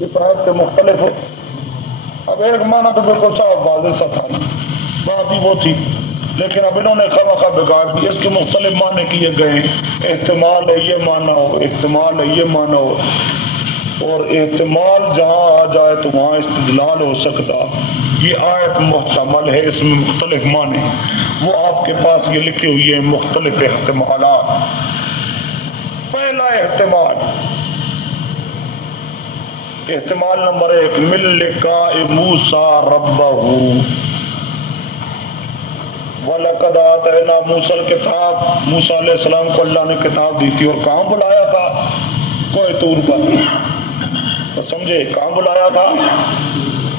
اس آیت کے مختلف ہو. اب ایک معنی تو بالکل صاف واضح سا تھا، بات ہی وہ تھی، لیکن اب انہوں نے خواہ بگاڑ دی. اس کے مختلف معنی کیے گئے. احتمال ہے یہ معنی ہو، احتمال ہے یہ معنی ہو، اور احتمال جہاں آ جائے تو وہاں استدلال ہو سکتا. یہ آیت محتمل ہے، اس میں مختلف معنی. وہ آپ کے پاس یہ لکھی ہوئی ہے مختلف احتمالات. پہلا احتمال، احتمال نمبر 1، من لقاء موسیٰ ربہ، وَلَقَدْ آتَيْنَا مُوسَى الْكِتَابَ. موسیٰ علیہ السلام کو اللہ نے کتاب دی تھی، اور کہاں بلایا تھا؟ کوہ طور پر. تو سمجھے کہاں بلایا تھا؟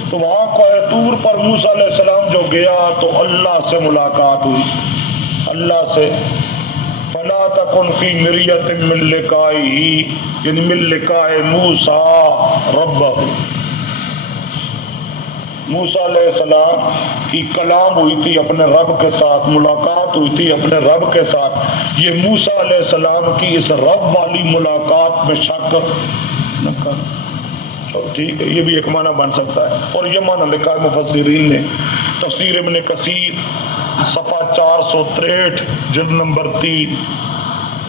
تو وہاں کوہ طور پر موسیٰ علیہ السلام جو گیا تو اللہ سے ملاقات ہوئی، اللہ سے. فَلَا تَكُنْ فِي مِرْيَةٍ مِّن لِقَائِهِ، یعنی من لقاء موسیٰ ربہ. موسیٰ علیہ السلام کی کلام ہوئی تھی اپنے رب کے ساتھ، ملاقات ہوئی تھی اپنے رب کے ساتھ. یہ موسیٰ علیہ السلام کی اس رب والی ملاقات میں شک نہ کر. ٹھیک ہے، یہ بھی ایک معنی بن سکتا ہے. اور یہ معنی لکھا ہے مفسرین نے. تفسیر ابن کثیر صفحہ 463 جلد نمبر 3،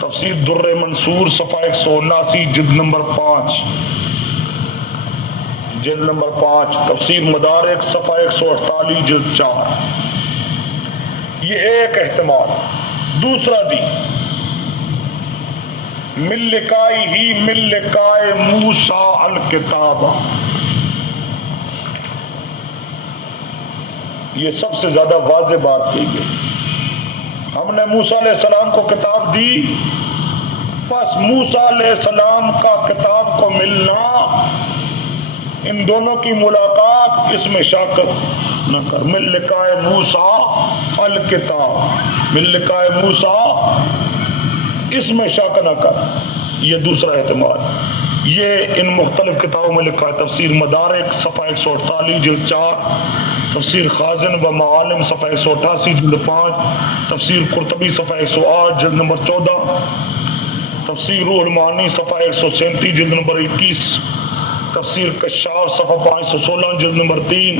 تفسیر در منصور صفحہ 179 جلد نمبر 5، جلد نمبر 5، تفسیر مدارک صفحہ 148 جلد 4. یہ ایک احتمال. دوسرا دی من لقائہ، من لقاء موسیٰ الکتاب. یہ سب سے زیادہ واضح بات کی گئی. ہم نے موسیٰ علیہ السلام کو کتاب دی، بس موسیٰ علیہ السلام کا کتاب کو ملنا، ان دونوں کی ملاقات، اس میں شک نہ کر. من لقاء موسیٰ الکتاب، من لقاء موسیٰ، اس میں شک نہ کر. یہ دوسرا احتمال. یہ ان مختلف کتابوں میں لکھا ہے. تفسیر مدارک صفحہ 148 جلد 4، تفسیر خازن و معالم صفحہ 188 جلد 5، تفسیر قرطبی صفحہ 108 جلد نمبر 14، تفسیر روح المعانی صفحہ 137 جلد نمبر 21، تفسیر کشاف صفحہ 516 جلد نمبر 3،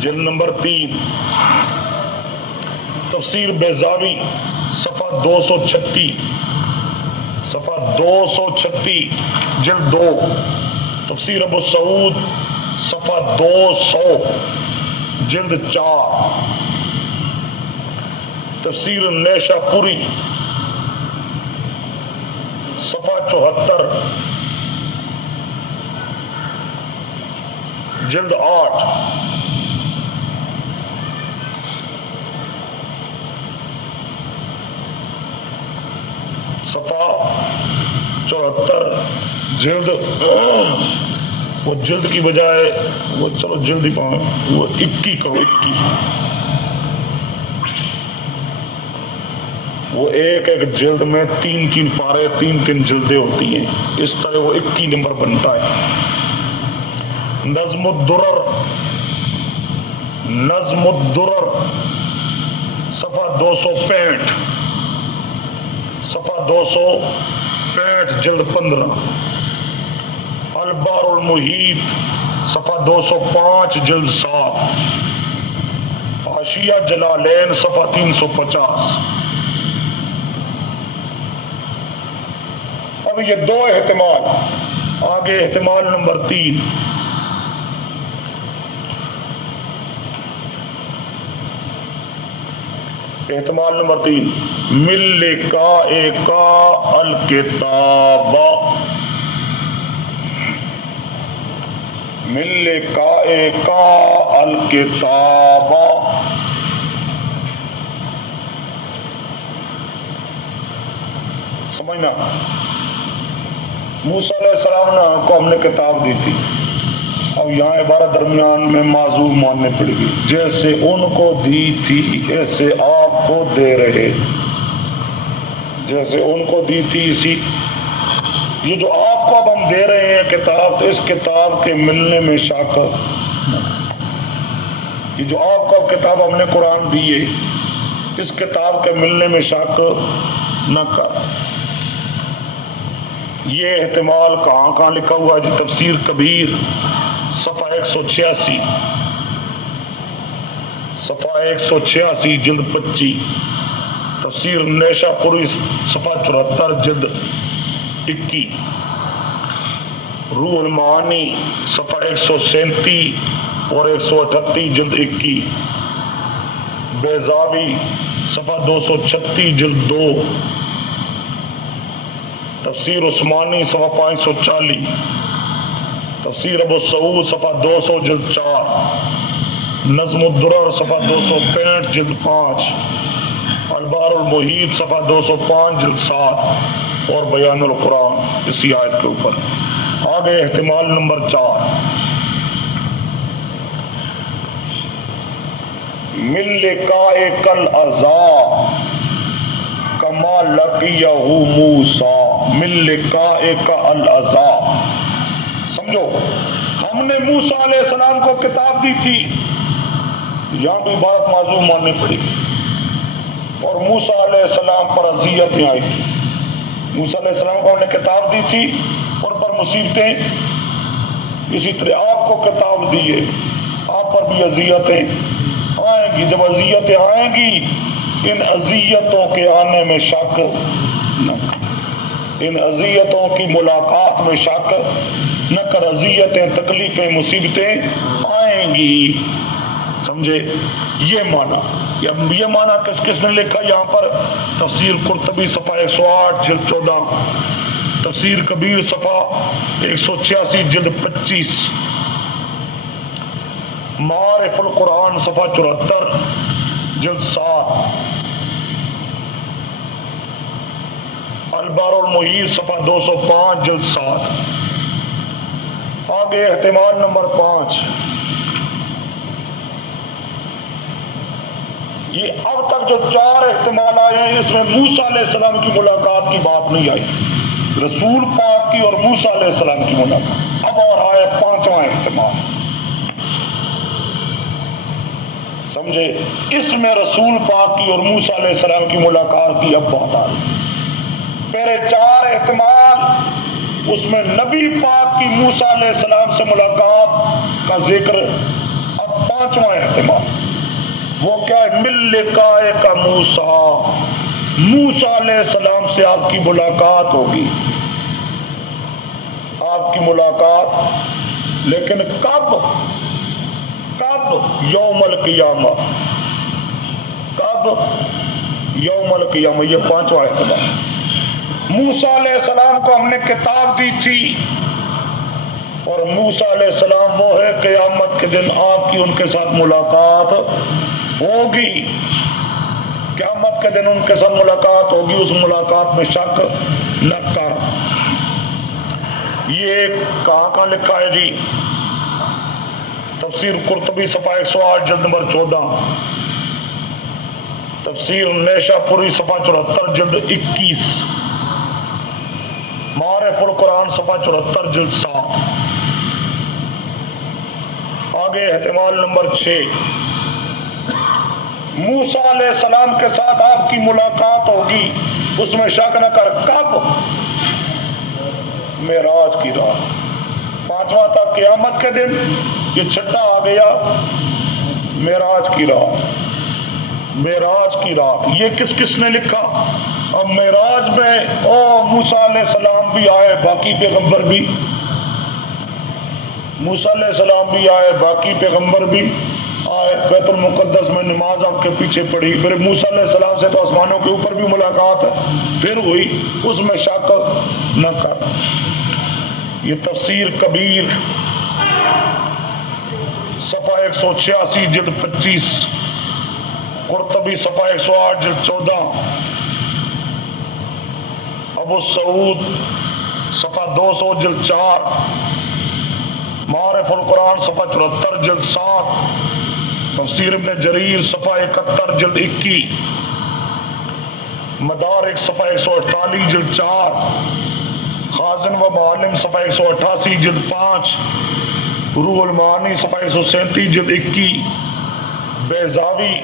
جلد نمبر 3، تفسیر بیضاوی صفحہ 236، صفحہ 236 جلد 2، تفسیر ابو سعود صفحہ 200 جلد 4، تفسیر نیشا پوری صفحہ 74 جلد 8، صفحہ 74 جلد، وہ جلد کی بجائے وہ چلو جلد ہی پاؤں، وہ 21 کرو 21، وہ ایک ایک جلد میں 3 پارے 3 جلدیں ہوتی ہیں، اس طرح وہ 21 نمبر بنتا ہے. نظم الدرر، نظم الدرر صفحہ 265، صفحہ 265 جلد 15، البحر المحیط صفحہ 205 جلد 7، حاشیہ جلالین صفحہ 350. اب یہ دو احتمال. آگے احتمال نمبر 3، احتمال نمبر 3، من لقاء الکتاب، من لقاء الکتاب. سمجھنا، موسیٰ علیہ السلام کو ہم نے کتاب دی تھی. اب یہاں عبارت درمیان میں معذور ماننے پڑے گی. جیسے ان کو دی تھی ایسے آپ کو دے رہے، جیسے ان کو دی تھی اسی. یہ جو آپ کو اب ہم دے رہے ہیں کتاب، تو اس کتاب کے ملنے میں شک. یہ جو آپ کو کتاب ہم نے قرآن دی ہے، اس کتاب کے ملنے میں شک نہ کر. یہ احتمال کہاں کہاں لکھا ہوا ہے جی؟ تفسیر کبیر صفحہ 186، صفحہ 186 جلد 25، تفسیر نیشا پوری صفحہ 74 جلد 21، روح المعانی صفحہ 137 اور 138 جلد 21، بیضاوی صفحہ 236 جلد 2، تفسیر عثمانی صفحہ 540، تفسیر ابو سعود صفحہ 200 جلد 4، نظم الدرر صفحہ 265 جلد 5، البار المحیط صفحہ 205 جلد 7، اور بیان القرآن اسی آیت کے اوپر۔ آگے احتمال نمبر 4، من لقائک العذاب کما لقیہ موسیٰ، من لقائک العذاب، سمجھو ہم نے موسیٰ علیہ السلام کو کتاب دی تھی، یہاں بھی بات معذور ماننی پڑی، اور موسیٰ علیہ السلام پر اذیتیں آئی تھی۔ موسیٰ علیہ السلام کو ہم نے کتاب دی تھی اور پر مصیبتیں، اسی طرح آپ کو کتاب دیے، آپ پر بھی اذیتیں آئیں گی۔ جب اذیتیں آئیں گی، ان اذیتوں کے آنے میں شک نہ کر، ان اذیتوں کی ملاقات میں شک نہ کر، اذیتیں تکلیفیں مصیبتیں آئیں گی، سمجھے؟ یہ معنی، یہ معنی کس نے لکھا یہاں پر؟ تفسیر قرطبی صفحہ 108 جلد 14، تفسیر کبیر صفحہ 186 جلد 25، معارف القرآن صفحہ 74 جلد 7، البار المحیط صفحہ 205 جلد 7۔ آگے احتمال نمبر 5، یہ اب تک جو 4 احتمال آئے ہیں، اس میں موسیٰ علیہ السلام کی ملاقات کی بات نہیں آئی، رسول پاک کی اور موسیٰ علیہ السلام کی ملاقات۔ اب اور آئے 5واں احتمال، سمجھے؟ اس میں رسول پاک کی اور موسیٰ علیہ السلام کی ملاقات کی اب بات آ رہی۔ پہلے 4 احتمال، اس میں نبی پاک کی موسیٰ علیہ السلام سے ملاقات کا ذکر، اب 5واں احتمال وہ کیا ہے؟ من لقائک موسیٰ، موسیٰ علیہ السلام سے آپ کی ملاقات ہوگی، آپ کی ملاقات، لیکن کب؟ یوم القیامہ، کب؟ یوم القیامہ۔ یہ 5واں احتمال۔ موسیٰ علیہ السلام کو ہم نے کتاب دی تھی، اور موسیٰ علیہ السلام وہ ہے قیامت کے دن آپ کی ان کے ساتھ ملاقات ہوگی، قیامت کے دن ان کے ساتھ ملاقات ہوگی، اس ملاقات میں شک نہ کر۔ یہ کہاں لکھا ہے جی؟ تفسیر قرطبی صفحہ 108 جلد نمبر 14، تفسیر نیشا پوری صفحہ 74 جلد 21، معارف القرآن صفحہ 74 جلد 7۔ آگے احتمال نمبر 6، موسیٰ علیہ السلام کے ساتھ آپ کی ملاقات ہوگی، اس میں شک نہ کر، کب؟ معراج کی رات۔ 5واں تھا قیامت کے دن، یہ 6ٹھا آ گیا معراج کی رات۔ معراج کی رات یہ کس نے لکھا؟ اب معراج میں موسیٰ علیہ السلام بھی آئے، باقی پیغمبر بھی، موسیٰ علیہ السلام بھی آئے، باقی پیغمبر بھی آئے، بیت المقدس میں نماز آپ کے پیچھے پڑھی، پھر موسیٰ علیہ السلام سے تو آسمانوں کے اوپر بھی ملاقات پھر ہوئی، اس میں شک نہ کر۔ یہ تفسیر کبیر صفحہ 186 جلد 25، قرطبی صفحہ 108 جلد 14، ابو سعود صفحہ 200 جلد 4، معارف القرآن صفحہ 74 جلد 7، تفسیر ابن جریر صفحہ 71 جلد 21، مدارک صفحہ 148 جلد 4، خازن و معالم صفحہ 188 جلد 5، روح المعانی صفحہ 137 جلد 21، بیضاوی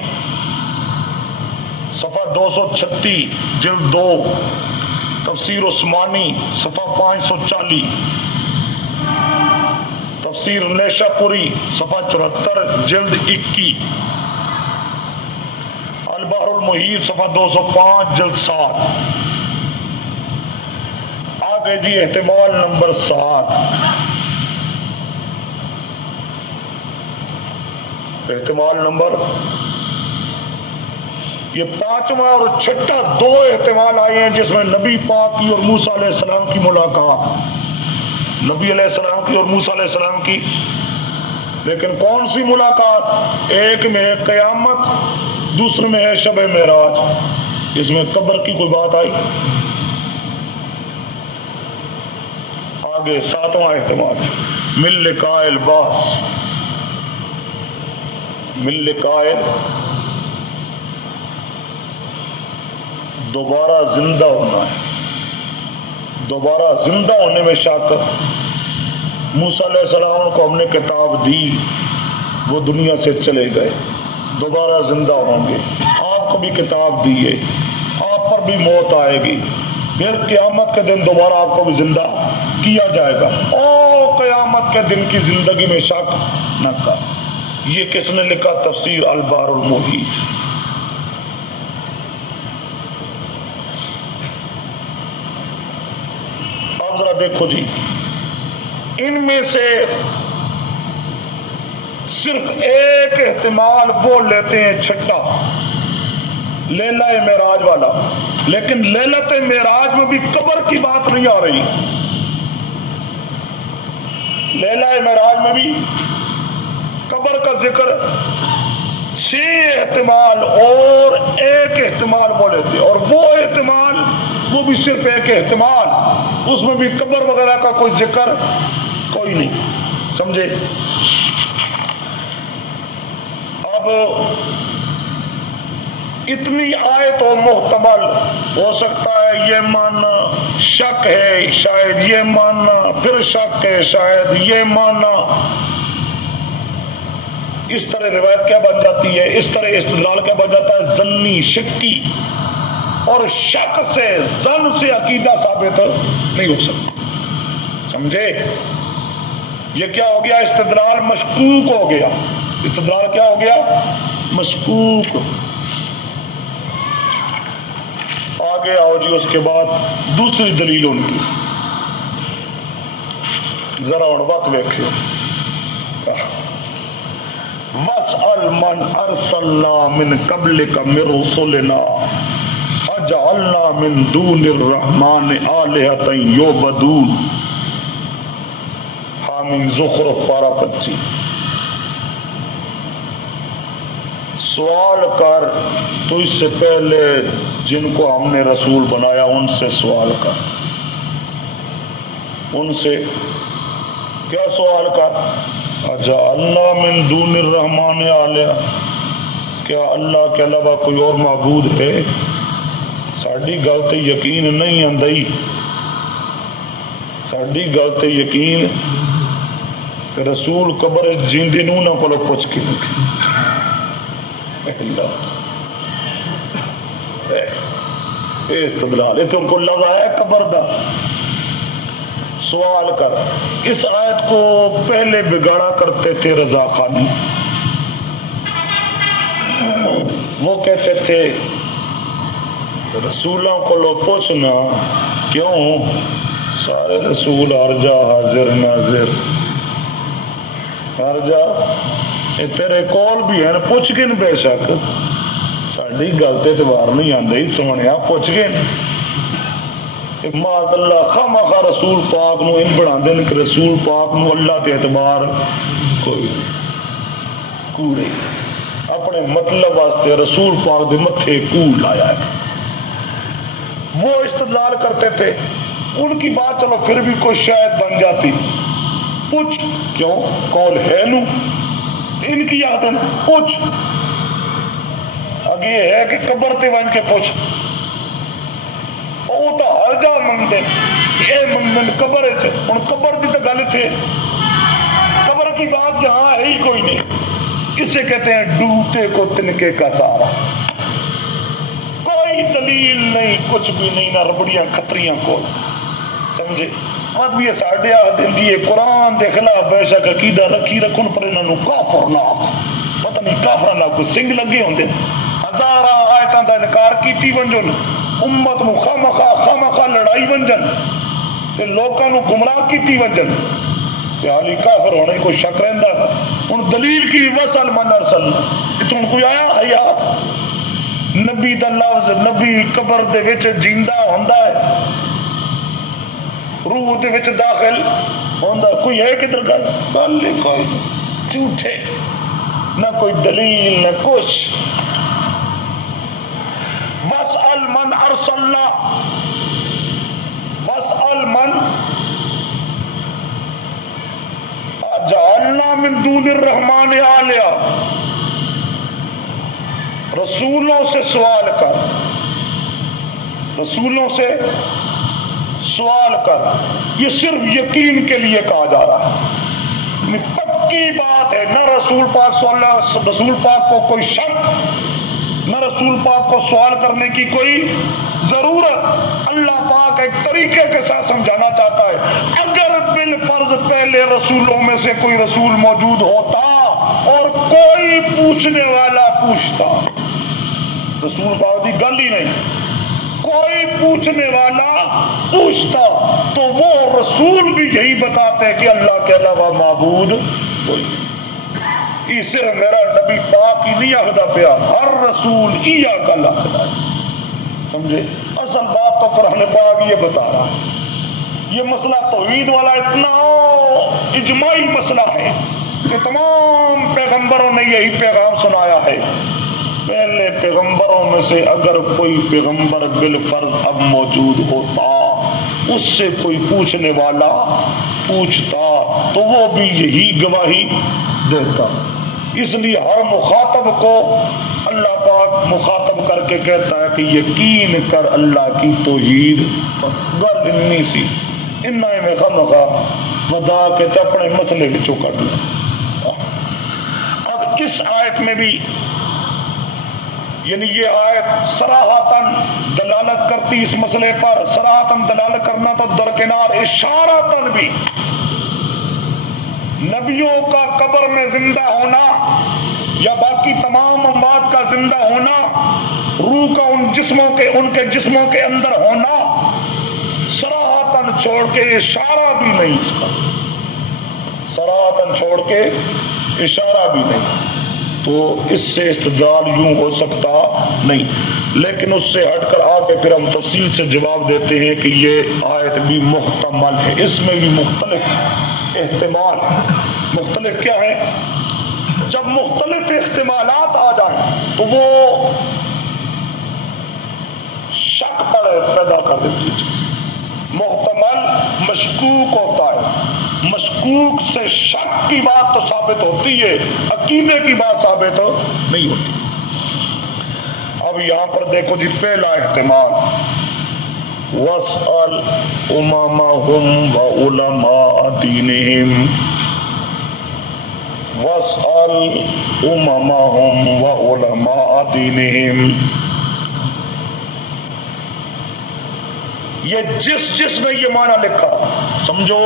صفحہ 236 جلد 2، تفسیر عثمانی صفحہ 540، تفسیر نیشا پوری صفحہ 74 جلد 21، البحر المحیط صفحہ 205 جلد 7۔ آگے جی احتمال نمبر 7، احتمال نمبر، یہ پانچواں اور چھٹا دو احتمال آئے ہیں جس میں نبی پاک کی اور موسیٰ علیہ السلام کی ملاقات، نبی علیہ السلام کی اور موسیٰ علیہ السلام کی، لیکن کون سی ملاقات؟ ایک میں ہے قیامت، دوسرے میں ہے شب معراج، اس میں قبر کی کوئی بات آئی؟ آگے ساتواں احتمال، من لقاء البعث، من لقاء، دوبارہ زندہ ہونا ہے، دوبارہ زندہ ہونے میں شک۔ موسیٰ علیہ السلام کو ہم نے کتاب دی، وہ دنیا سے چلے گئے، دوبارہ زندہ ہوں گے، آپ کو بھی کتاب دی ہے، آپ پر بھی موت آئے گی، پھر قیامت کے دن دوبارہ آپ کو بھی زندہ کیا جائے گا، اور قیامت کے دن کی زندگی میں شک نہ کر۔ یہ کس نے لکھا؟ تفسیر البحر المحیط۔ اب ذرا دیکھو جی، ان میں سے صرف ایک احتمال وہ لیتے ہیں چھٹا، لیلہ معراج والا، لیکن لیلۃ معراج میں بھی قبر کی بات نہیں آ رہی، لیلہ معراج میں بھی قبر کا ذکر، 6 احتمال اور ایک احتمال وہ لیتے، اور وہ احتمال وہ بھی صرف ایک احتمال، اس میں بھی قبر وغیرہ کا کوئی ذکر کوئی نہیں، سمجھے؟ اب اتنی آیت و محتمل، ہو سکتا ہے یہ ماننا شک ہے، شاید یہ ماننا پھر شک ہے، شاید یہ ماننا، اس طرح روایت کیا بن جاتی ہے، اس طرح استدلال کیا بن جاتا ہے، ظنی، شکی، اور شک سے ظن سے عقیدہ ثابت نہیں ہو سکتا، سمجھے؟ یہ کیا ہو گیا؟ استدلال مشکوک ہو گیا، استدلال کیا ہو گیا؟ مشکوک۔ آگے آؤ جی، اس کے بعد دوسری دلیل ان کی، ذرا ہوں وقت ویکھو، وَاسْأَلْ مَنْ أَرْسَلْنَا مِنْ قَبْلِكَ مِنْ رُسُلِنَا أَجَعَلْنَا مِنْ دُونِ الرَّحْمَنِ آلِهَةً يُعْبَدُونَ، حامیم زخرف پارہ 25۔ سوال کر تو اس سے پہلے جن کو ہم نے رسول بنایا ان سے سوال کر، ان سے کیا سوال کر؟ اجعلنا من دون الرحمن آلہہ، کیا اللہ کے علاوہ کوئی اور معبود ہے؟ ساڈی گل تے یقین نہیں آندی، ساڈی گل تے یقین رسول قبر جیندے نوں نہ کولو پوچھ کے استدلال اتنے ان کو لفظ آیا قبر دا، سوال کر۔ اس آیت کو پہلے بگاڑا کرتے تھے رضا خانی، وہ کہتے تھے رسولوں کو لو پوچھنا، کیوں؟ سارے رسول ہر جا حاضر ناظر، ہر جا تیرے کول بھی ہیں، پوچھ گن بے شک، ساری گل تے اعتبار نہیں آندی، سمجھیا پوچھ گن، معاذ اللہ خامخا رسول پاک نو ان بنا دین کہ رسول پاک نو اللہ تے اعتبار کوئی کوڑے، اپنے مطلب واسطے رسول پاک دے متھے کوڑ لایا ہے۔ وہ استدلال کرتے تھے، ان کی بات چلو پھر بھی کوئی شاید بن جاتی، پوچھ، کیوں؟ قول ہے نو، ان کی یاد ہے نا، پوچھ، اگے ہے کہ قبر تے ون کے پوچھ، وہ تو ہر جا منگتے، یہ منگن قبر ہے، ہوں قبر کی تو گل تھے، قبر کی بات جہاں ہے ہی کوئی نہیں، اسے کہتے ہیں ڈوبتے کو تنکے کا سہارا، کوئی دلیل دلیل نہیں، کچھ بھی نہیں، نہ ربڑیاں کتریاں کو سمجھے اب یہ ساڈے آدھی قرآن دے خلاف بے شک عقیدہ رکھی رکھن پر انہوں نے کافر نہ پتہ نہیں کافر نہ کوئی سنگ لگے ہوندے ہزاراں آیتاں دا انکار کیتی ونجن امت نو خامخواہ لڑائی ونجن تے لوکاں نو گمراہ کیتی ونجن تے حالی کافر ہونے کوئی شک رہندا ہن دلیل کی وصل من ارسل اتوں کوئی آیا حیات نبی دا لفظ نبی قبر دے وچ جیندا ہوندا ہے روح دے وچ داخل ہوندا کوئی ہے کدھر گل کوئی جھوٹے نہ کوئی دلیل نہ کچھ واسأل من ارسلنا واسأل من جعلنا من دون الرحمن آلیا رسولوں سے سوال کر رسولوں سے سوال کر یہ صرف یقین کے لیے کہا جا رہا ہے پکی بات ہے نہ رسول پاک رسول پاک کو کوئی شک نہ رسول پاک کو سوال کرنے کی کوئی ضرورت اللہ پاک ایک طریقے کے ساتھ سمجھانا چاہتا ہے اگر بالفرض پہلے رسولوں میں سے کوئی رسول موجود ہوتا اور کوئی پوچھنے والا پوچھتا رسول پاک کی گل ہی نہیں کوئی پوچھنے والا پوچھتا تو وہ رسول بھی یہی بتاتے کہ اللہ کے علاوہ معبود کوئی اس سے میرا نبی پاک ہی نہیں آخدا پیا ہر رسول یہ گل آخدا ہے سمجھے اصل بات تو قرآن پاک یہ بتا رہا ہے یہ مسئلہ توحید والا اتنا اجماعی مسئلہ ہے کہ تمام پیغمبروں نے یہی پیغام سنایا ہے پہلے پیغمبروں میں سے اگر کوئی پیغمبر بالفرض اب موجود ہوتا اس سے کوئی پوچھنے والا پوچھتا تو وہ بھی یہی گواہی دیتا اس لیے ہر مخاطب کو اللہ پاک مخاطب کر کے کہتا ہے کہ یقین کر اللہ کی توحید گل انی سی ان میں خواہ ودا کے اپنے مسئلے بچوں کر لیا اب اس آیت میں بھی یعنی یہ آیت صراحتاً دلالت کرتی اس مسئلے پر صراحتاً دلالت کرنا تو درکنار اشارتاً بھی نبیوں کا قبر میں زندہ ہونا یا باقی تمام اموات کا زندہ ہونا روح کا ان کے جسموں کے اندر ہونا صراحتاً چھوڑ کے اشارہ بھی نہیں اس کا صراحتاً چھوڑ کے اشارہ بھی نہیں تو اس سے استدلال یوں ہو سکتا نہیں لیکن اس سے ہٹ کر آگے پھر ہم تفصیل سے جواب دیتے ہیں کہ یہ آیت بھی محتمل ہے اس میں بھی مختلف احتمال مختلف کیا ہے جب مختلف احتمالات آ جائیں تو وہ شک پیدا کر دیتی ہے محتمل مشکوک ہوتا ہے مشکوک سے شک کی بات تو ثابت ہوتی ہے عقیدے کی بات ثابت نہیں ہوتی اب یہاں پر دیکھو جی پہلا احتمال وَاسْأَلْ أُمَمَهُمْ وَعُلَمَاءَ دِينِهِمْ وَاسْأَلْ أُمَمَهُمْ وَعُلَمَاءَ دِينِهِمْ یہ جس نے یہ معنی لکھا سمجھو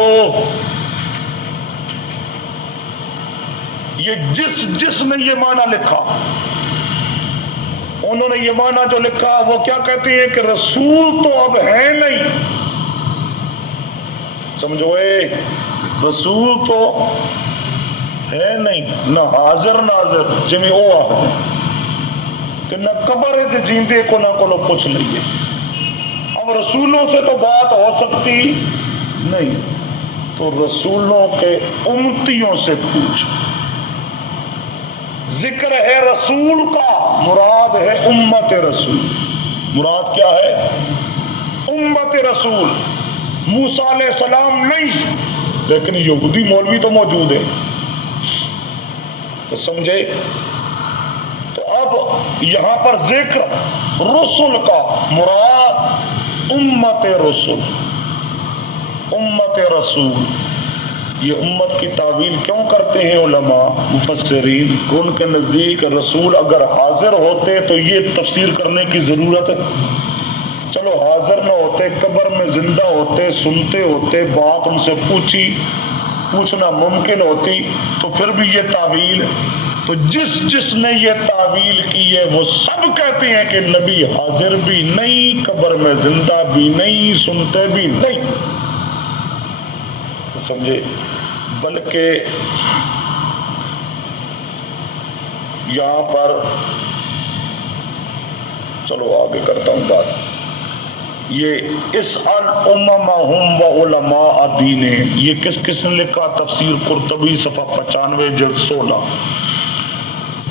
یہ جس نے یہ معنی لکھا انہوں نے یہ معنی جو لکھا وہ کیا کہتے ہیں کہ رسول تو اب ہے نہیں سمجھو رسول تو ہے نہیں نہ حاضر ناظر جمی وہ آخر کہ نہ قبر ہے جیندے کو نہ کو پوچھ لیے اب رسولوں سے تو بات ہو سکتی نہیں تو رسولوں کے امتیوں سے پوچھ ذکر ہے رسول کا مراد ہے امت رسول مراد کیا ہے امت رسول موسیٰ علیہ السلام نہیں لیکن یہودی مولوی تو موجود ہے تو سمجھے تو اب یہاں پر ذکر رسول کا مراد امت رسول امت رسول یہ امت کی تعویل کیوں کرتے ہیں علماء مفسرین ان کے نزدیک رسول اگر حاضر ہوتے تو یہ تفسیر کرنے کی ضرورت چلو حاضر نہ ہوتے، قبر میں زندہ ہوتے، سنتے ہوتے، بات ان سے پوچھنا ممکن ہوتی تو پھر بھی یہ تعویل. تو جس نے یہ تعویل کی ہے وہ سب کہتے ہیں کہ نبی حاضر بھی نہیں، قبر میں زندہ بھی نہیں، سنتے بھی نہیں. سمجھے؟ بلکہ یہاں پر چلو آگے کرتا ہوں بات. یہ اسأل اممہم و علماء دینہم، یہ کس نے لکھا؟ تفسیر قرطبی صفحہ 95 جلد 16،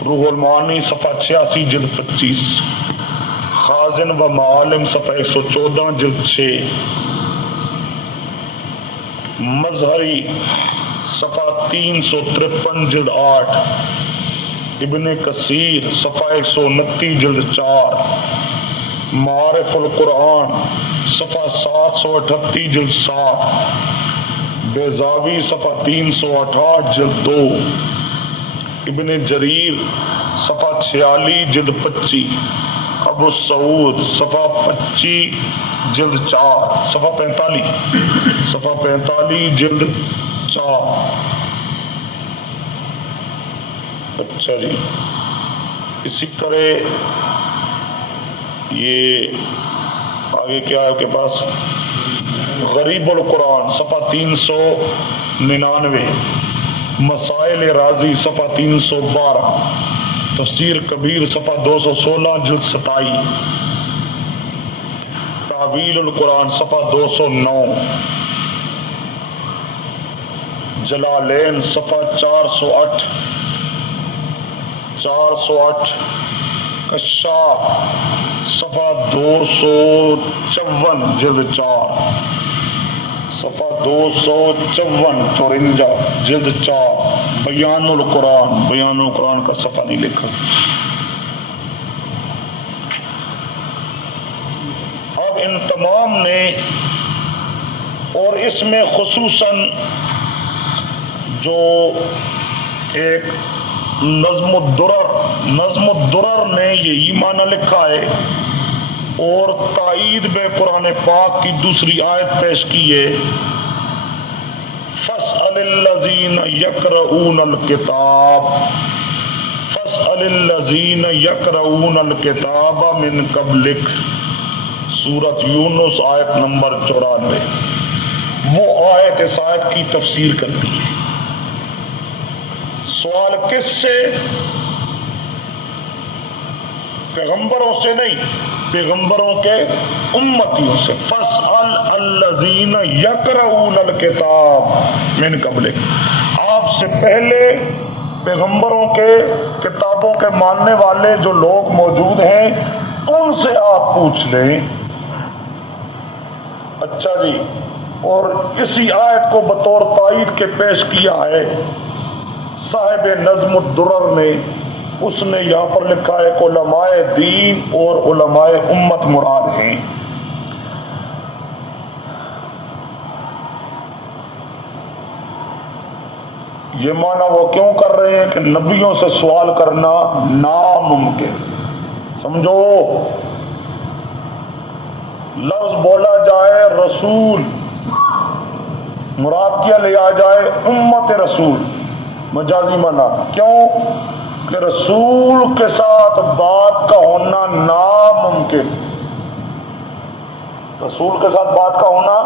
روح المعانی صفحہ 86 جلد 25، خازن و معالم صفحہ 114 جلد 6، مظہری صفحہ 353 جلد 8، ابن کثیر صفحہ 129 جلد 4، معارف القرآن صفحہ 738 جلد 7، بیضاوی صفحہ 368 جلد 2، ابن جریر صفحہ 46 جلد 25، ابو سعود صفحہ 25 جلد 4، صفحہ 45 جلد 4. اچھا جی، اسی طرح یہ آگے کیا ہے کے پاس؟ غریب القرآن صفحہ 399، مسائل راضی صفحہ 312، تفسیر کبیر صفحہ 216 جلد 27، تعویل القرآن صفحہ 209، جلالین صفحہ 408، کشاف صفحہ 254 جلد 4، صفحہ 254 جلد 4، بیان القرآن کا صفحہ نہیں لکھا. اب ان تمام نے، اور اس میں خصوصاً جو ایک نظم الدرر نے یہی معنی لکھا ہے، اور تائید بے قرآن پاک کی دوسری آیت پیش کی ہے، فاسأل الذین یقرؤون الکتاب من قبلک، سورۃ یونس آیت نمبر 94. وہ آیت اس آیت کی تفسیر کرتی ہے. سوال کس سے؟ پیغمبروں سے نہیں، پیغمبروں کے امتیوں سے. فاسأل الذین یقرؤون الکتاب من قبلک، آپ سے پہلے پیغمبروں کے، کتابوں کے ماننے والے جو لوگ موجود ہیں ان سے آپ پوچھ لیں. اچھا جی، اور اسی آیت کو بطور تائید کے پیش کیا ہے صاحب نظم الدرر نے. اس نے یہاں پر لکھا ہے کہ علماء دین اور علماء امت مراد ہیں. یہ معنی وہ کیوں کر رہے ہیں کہ نبیوں سے سوال کرنا ناممکن. سمجھو، لفظ بولا جائے رسول، مراد کیا لیا جائے امت رسول، مجازی معنی. کیوں کہ رسول کے ساتھ بات کا ہونا ناممکن. رسول کے ساتھ بات کا ہونا،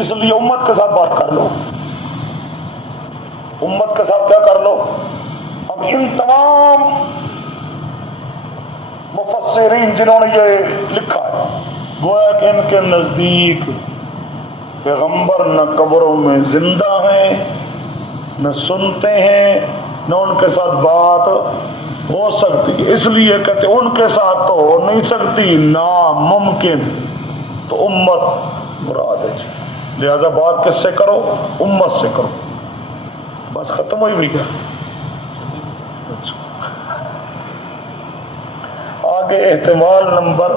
اس لیے امت کے ساتھ بات کر لو. امت کے ساتھ کیا کر لو؟ اب ان تمام مفسرین جنہوں نے یہ لکھا ہے، گویا کہ ان کے نزدیک پیغمبر نہ قبروں میں زندہ ہیں، نہ سنتے ہیں، نہ ان کے ساتھ بات ہو سکتی. اس لیے کہتے ان کے ساتھ تو ہو نہیں سکتی، ناممکن. تو امت مراد ہے. لہذا بات کس سے کرو؟ امت سے کرو. بس ختم ہوئی بھی کیا؟ آگے احتمال نمبر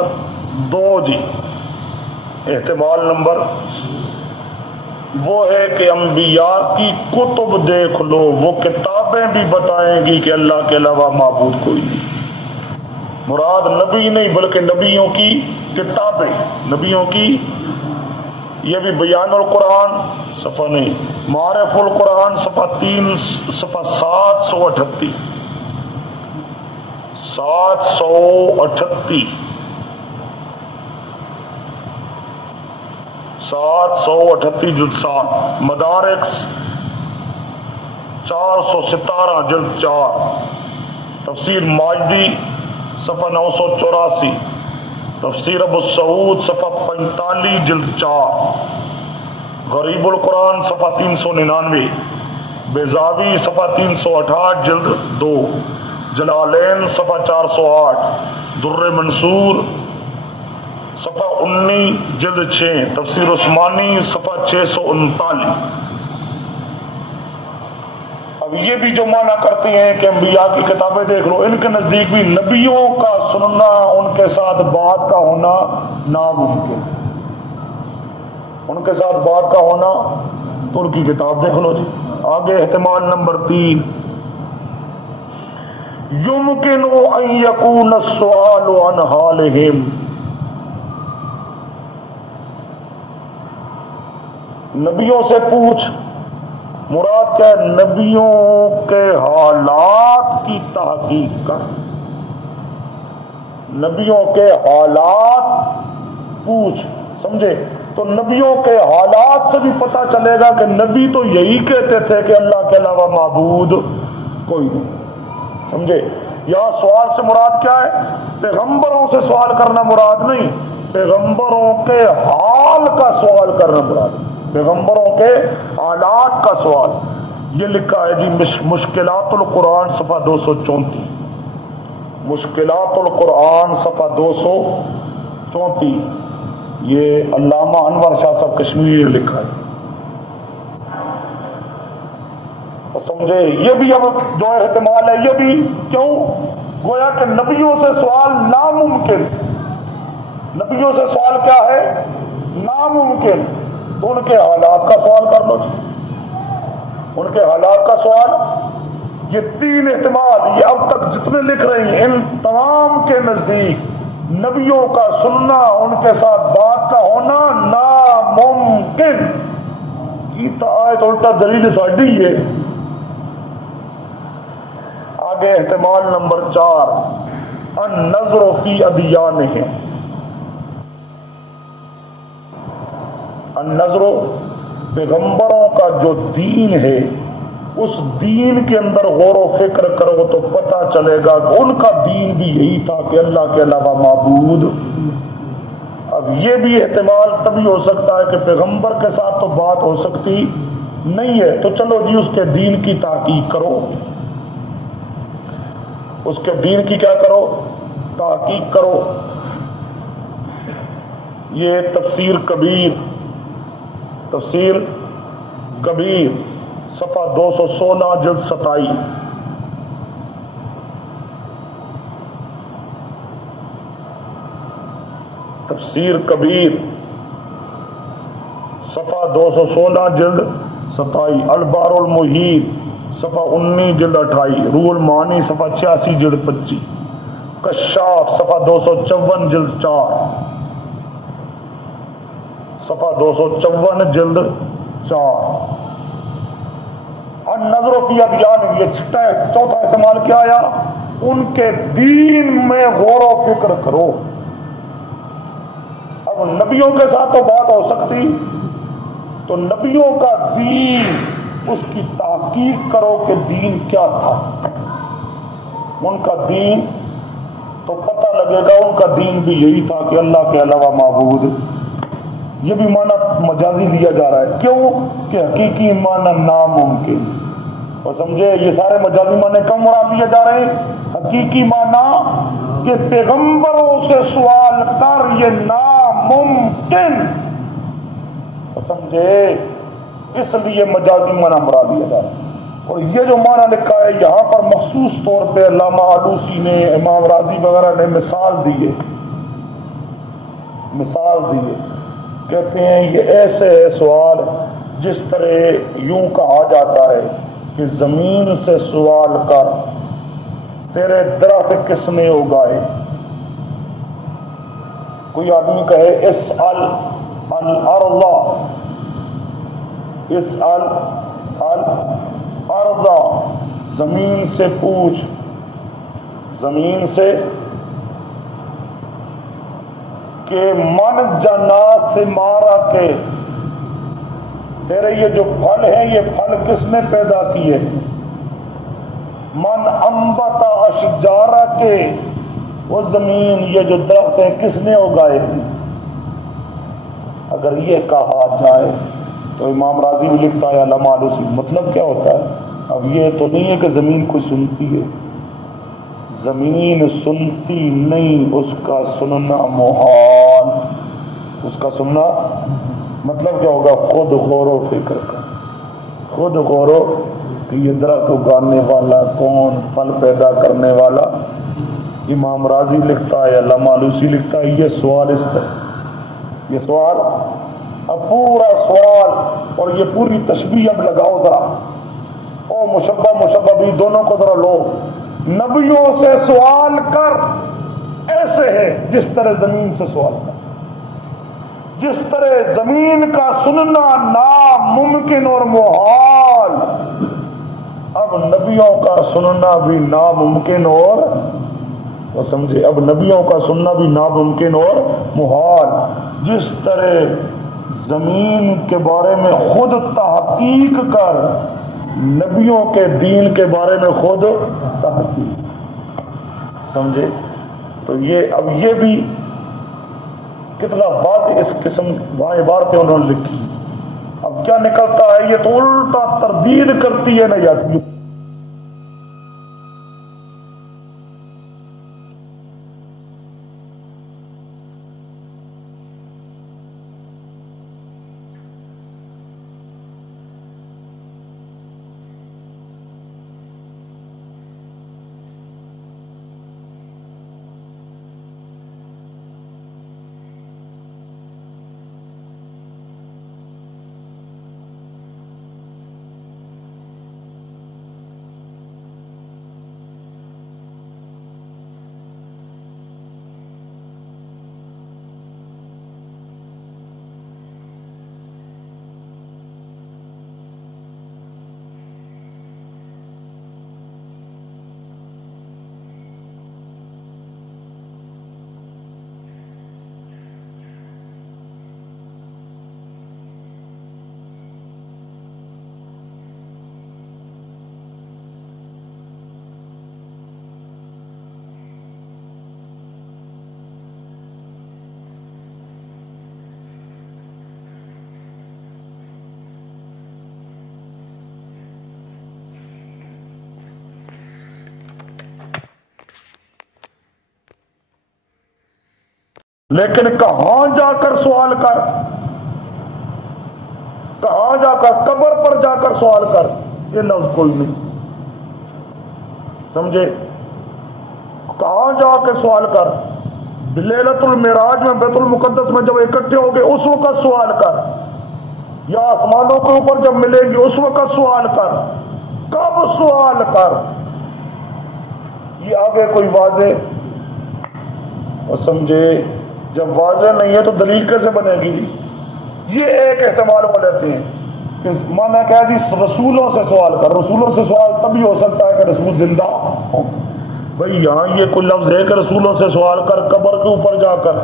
2 جی. احتمال نمبر وہ ہے کہ انبیاء کی کتب دیکھ لو، وہ کتابیں بھی بتائیں گی کہ اللہ کے علاوہ معبود کوئی نہیں. مراد نبی نہیں بلکہ نبیوں کی کتابیں، نبیوں کی. یہ بھی بیان القرآن صفحہ نہیں، معارف القرآن صفحہ 738 738 جلد 7، مدارک 417 جلد 4، تفسیر ماجدی صفحہ 984، تفسیر ابو سعود صفحہ 45 جلد 4، غریب القرآن صفحہ 399، بیضاوی صفحہ 368 جلد 2، جلالین صفحہ 408، در منصور صفحہ 19 جلد 6، تفسیر عثمانی صفحہ 639۔ اب یہ بھی جو معنی کرتے ہیں کہ انبیاء کی کتابیں دیکھ لو، ان کے نزدیک بھی نبیوں کا سننا، ان کے ساتھ بات کا ہونا ناممکن، ان کے ساتھ بات کا ہونا، تو ان کی کتاب دیکھ لو جی۔ آگے احتمال نمبر 3، یمکن ان یکون السؤال عن حالہم، نبیوں سے پوچھ، مراد کیا ہے؟ نبیوں کے حالات کی تحقیق کر، نبیوں کے حالات پوچھ، سمجھے؟ تو نبیوں کے حالات سے بھی پتہ چلے گا کہ نبی تو یہی کہتے تھے کہ اللہ کے علاوہ معبود کوئی نہیں، سمجھے؟ یہاں سوال سے مراد کیا ہے؟ پیغمبروں سے سوال کرنا مراد نہیں، پیغمبروں کے حال کا سوال کرنا مراد ہے، پیغمبروں کے حالات کا سوال۔ یہ لکھا ہے جی مشکلات القرآن صفحہ 234، مشکلات القرآن صفحہ 234، یہ علامہ انور شاہ صاحب کشمیری نے لکھا ہے، سمجھے؟ یہ بھی اب جو احتمال ہے، یہ بھی کیوں؟ گویا کہ نبیوں سے سوال ناممکن، نبیوں سے سوال کیا ہے؟ ناممکن، تو ان کے حالات کا سوال کر لو جی، ان کے حالات کا سوال۔ یہ 3 احتمال یہ اب تک جتنے لکھ رہے ہیں، ان تمام کے نزدیک نبیوں کا سننا، ان کے ساتھ بات کا ہونا ناممکن۔ یہ تو آیت الٹا دلیل ساڈی ہے۔ آگے احتمال نمبر 4، النظر فی ادیانہم، النظر پیغمبروں کا جو دین ہے، اس دین کے اندر غور و فکر کرو تو پتہ چلے گا کہ ان کا دین بھی یہی تھا کہ اللہ کے علاوہ معبود۔ اب یہ بھی احتمال تبھی ہو سکتا ہے کہ پیغمبر کے ساتھ تو بات ہو سکتی نہیں ہے، تو چلو جی اس کے دین کی تحقیق کرو، اس کے دین کی کیا کرو؟ تحقیق کرو۔ یہ تفسیر کبیر، تفسیر کبیر صفحہ 216 جلد 27، تفسیر کبیر صفحہ 216 جلد 27، البار المحیط صفحہ 19 جلد 28، روح المعانی صفحہ 86 جلد 25، کشاف صفحہ 254 جلد 4، صفحہ 254 جلد 4۔ النظر فی ادیانہم، یہ چوتھا احتمال کیا آیا؟ ان کے دین میں غور و فکر کرو۔ اب نبیوں کے ساتھ تو بات ہو سکتی، تو نبیوں کا دین، اس کی تحقیق کرو کہ دین کیا تھا، ان کا دین تو پتہ لگے گا ان کا دین بھی یہی تھا کہ اللہ کے علاوہ معبود۔ یہ بھی معنی مجازی لیا جا رہا ہے، کیوں کہ حقیقی معنی ناممکن، اور سمجھے یہ سارے مجازی معنی کم مراد لیے جا رہے ہیں۔ حقیقی معنی کہ پیغمبروں سے سوال کر، یہ ناممکن، سمجھے؟ اس لیے مجازی معنی مراد لیا جا رہا ہے۔ اور یہ جو معنی لکھا ہے یہاں پر مخصوص طور پہ علامہ آلوسی نے، امام راضی وغیرہ نے مثال دی ہے، کہتے ہیں یہ ایسے ہے سوال جس طرح یوں کہا جاتا ہے کہ زمین سے سوال کر تیرے درخت کس نے اگائے، کوئی آدمی کہے اسأل الارض، اسأل الارض، زمین سے پوچھ، زمین سے کہ من جنا ثمارا کے، تیرے یہ جو پھل ہیں یہ پھل کس نے پیدا کیے؟ من انبت اشجارا کے، وہ زمین یہ جو درخت ہیں کس نے اگائے ہیں؟ اگر یہ کہا جائے تو امام راضی بھی لکھتا ہے علامہ آلوسی، مطلب کیا ہوتا ہے؟ اب یہ تو نہیں ہے کہ زمین کو سنتی ہے، زمین سنتی نہیں، اس کا سننا محال، اس کا سننا مطلب کیا ہوگا؟ خود غور و فکر کر، خود غور و کہ یہ درخت اگانے والا کون، پھل پیدا کرنے والا۔ امام راضی لکھتا ہے، علامہ آلوسی لکھتا ہے، یہ سوال اس طرح، یہ سوال، اب پورا سوال اور یہ پوری تشبیہ اب لگاؤ ذرا، او مشبہ بھی دونوں کو ذرا لو، نبیوں سے سوال کر ایسے ہے جس طرح زمین سے سوال کر، جس طرح زمین کا سننا ناممکن اور محال، اب نبیوں کا سننا بھی ناممکن اور وہ سمجھے، اب نبیوں کا سننا بھی ناممکن اور محال، جس طرح زمین کے بارے میں خود تحقیق کر، نبیوں کے دین کے بارے میں خود تحقیق، سمجھے؟ تو یہ اب یہ بھی کتنا واضح اس قسم وہاں عبارتیں انہوں نے لکھی، اب کیا نکلتا ہے؟ یہ تو الٹا تردید کرتی ہے نا یار۔ لیکن کہاں جا کر سوال کر، کہاں جا کر، قبر پر جا کر سوال کر، یہ لفظ کوئی نہیں، سمجھے؟ کہاں جا کے سوال کر، لیلۃ المعراج میں بیت المقدس میں جب اکٹھے ہو گئے اس وقت سوال کر، یا آسمانوں کے اوپر جب ملیں گے اس وقت سوال کر، کب سوال کر؟ یہ آگے کوئی واضح اور سمجھے، جب واضح نہیں ہے تو دلیل کیسے بنے گی؟ یہ ایک احتمال کو لیتے ہیں کہ مانا کیا جی رسولوں سے سوال کر، رسولوں سے سوال تبھی ہو سکتا ہے کہ رسول زندہ ہو، بھئی یہاں یہ کوئی لفظ ہے کہ رسولوں سے سوال کر قبر کے اوپر جا کر؟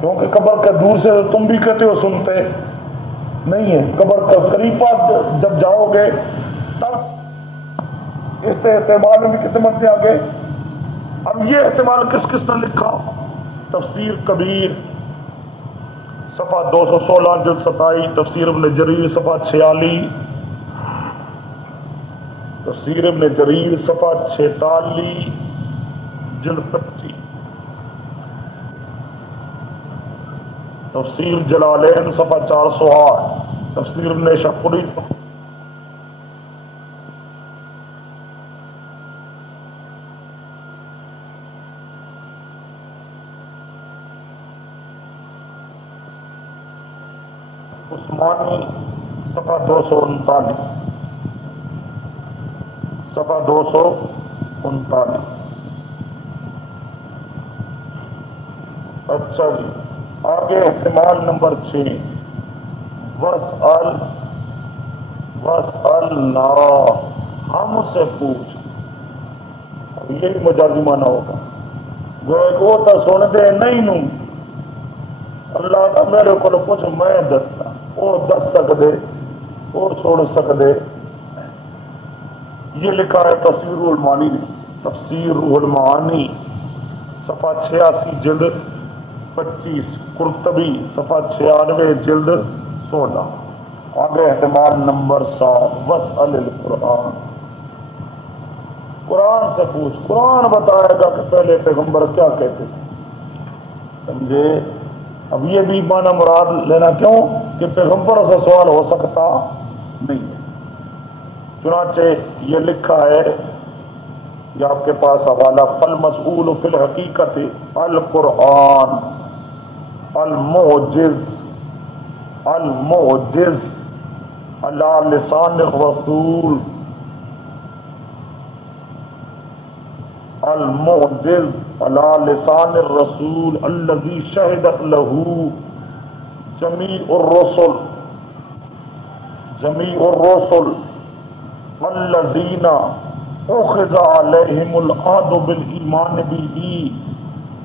کیونکہ قبر کے دور سے تم بھی کہتے ہو سنتے نہیں ہے، قبر کے قریب پاس جب جاؤ گے تب اس احتمال میں بھی کتنے مرتے آگے۔ اب یہ احتمال کس کس نے لکھا؟ تفسیر کبیر صفحہ 216 جلد 27، تفسیر ابن جریر صفحہ 46، تفسیر ابن جریر صفحہ 46 جلد 25، تفسیر جلالین صفحہ 408، تفسیر ابن شقری عثمانی صفحہ 239، صفحہ 239، اچھا جی، آگے احتمال نمبر 6، وَاسْأَلْنَا، ہم سے پوچھ. اب یہ بھی مجازی مانا ہوگا، وہ تو سن دے نہیں نوں اللہ کا میرے کو پوچھ میں دسا، وہ دس سکتے، وہ سن سکتے. یہ لکھا ہے تفسیر المعانی، تفسیر المعانی صفحہ 86 جلد 25، قرطبی صفحہ 96 جلد 16. آگے احتمال نمبر 7، وَاسْأَلِ الْقُرْآنَ، قرآن سے پوچھ، قرآن بتائے گا کہ پہلے پیغمبر کیا کہتے تھے. سمجھے؟ اب یہ بھی مانا مراد لینا کیوں کہ پیغمبروں سے سوال ہو سکتا نہیں ہے. چنانچہ یہ لکھا ہے، یہ آپ کے پاس حوالہ، فالمسئول فی الحقیقت القرآن المعجز علی لسان الرسول، المعجز علی لسان الرسول الذی شہدت له جمیع الرسل الذین اخذ علیہم العہد بالایمان به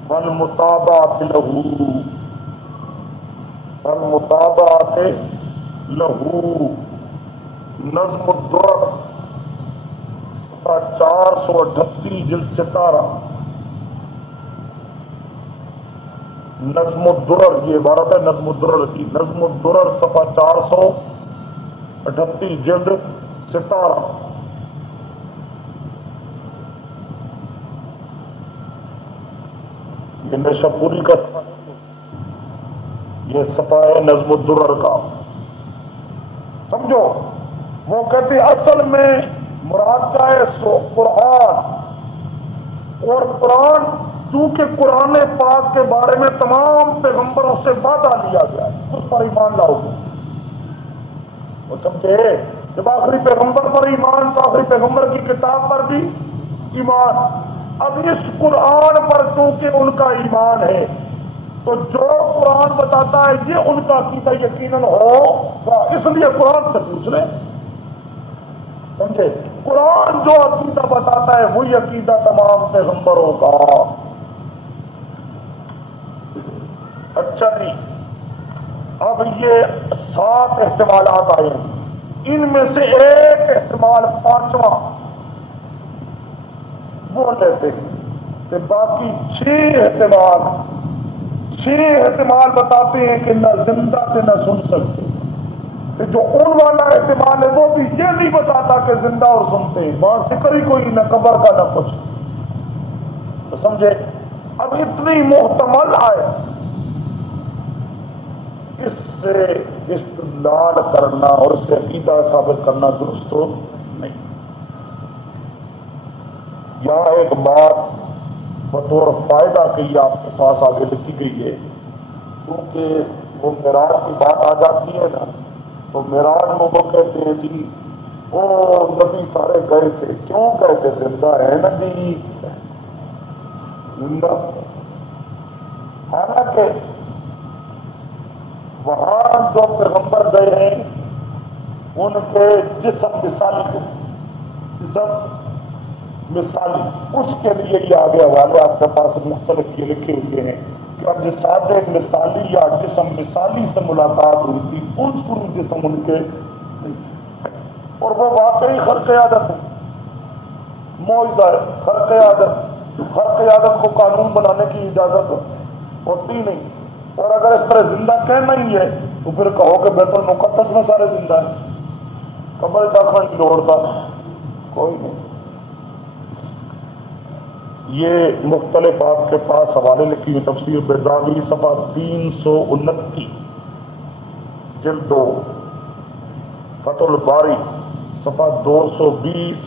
والمتابعۃ له. نظم الدرر 438 جلد 17. نظم الدرر، یہ عبارت ہے نظم الدرر کی، نظم الدرر صفحہ 438 جلد 17. یہ نشہ پوری کا یہ صفحہ ہے نظم الدرر کا. سمجھو، وہ کہتے اصل میں مراد کا ہے قرآن، اور قرآن چونکہ قرآن پاک کے بارے میں تمام پیغمبروں سے وعدہ لیا گیا ہے، اس پر ایمان لاؤ گے. وہ سمجھے؟ جب آخری پیغمبر پر ایمان تو آخری پیغمبر کی کتاب پر بھی ایمان. اب اس قرآن پر چونکہ ان کا ایمان ہے تو جو قرآن بتاتا ہے یہ ان کا عقیدہ یقیناً ہوگا، اس لیے قرآن سے پوچھ لیں. سمجھے؟ قرآن جو عقیدہ بتاتا ہے وہی عقیدہ تمام پیغمبروں کا. اچھا جی، اب یہ 7 احتمالات آئے ہیں، ان میں سے ایک احتمال 5واں وہ لیتے ہیں کہ باقی 6 احتمال بتاتے ہیں کہ نہ زندہ سے نہ سن سکتے. کہ جو ان والا احتمال ہے وہ بھی یہ نہیں بتاتا کہ زندہ اور سنتے ہیں، وہاں ذکر ہی کوئی نہ قبر کا نہ کچھ. تو سمجھے؟ اب اتنی محتمل آئے، اس سے استدلال کرنا اور اس سے عقیدہ ثابت کرنا درست ہو نہیں. یہاں ایک بات بطور فائدہ کی آپ کے پاس آگے لکھی گئی ہے، کیونکہ وہ معراج کی بات آ جاتی ہے نا، تو معراج میں وہ کہتے ہیں جی وہ نبی سارے گئے تھے، کیوں کہتے زندہ ہے نا جی زندہ. حالانکہ وہاں جو پیغمبر گئے ہیں ان کے جسم مثالی اس کے لیے یہ آگے حوالے آپ کے پاس مختلف یہ لکھے ہوئے ہیں کہ اب جساد مثالی یا جسم مثالی سے ملاقات ہوئی تھی، ان جسم ان کے، اور وہ واقعی خرق عادت ہے، معجزہ ہے. خرق عادت کو قانون بنانے کی اجازت ہوتی نہیں، اور اگر اس طرح زندہ کہنا ہی ہے تو پھر کہو کہ بیت المقدس میں سارے زندہ ہیں، قبر داخل کی لوڑ تھا کوئی نہیں. یہ مختلف آپ کے پاس حوالے لکھی ہوئی تفسیر بیضاوی صفحہ 329 جلد 2، فتح الباری صفحہ 220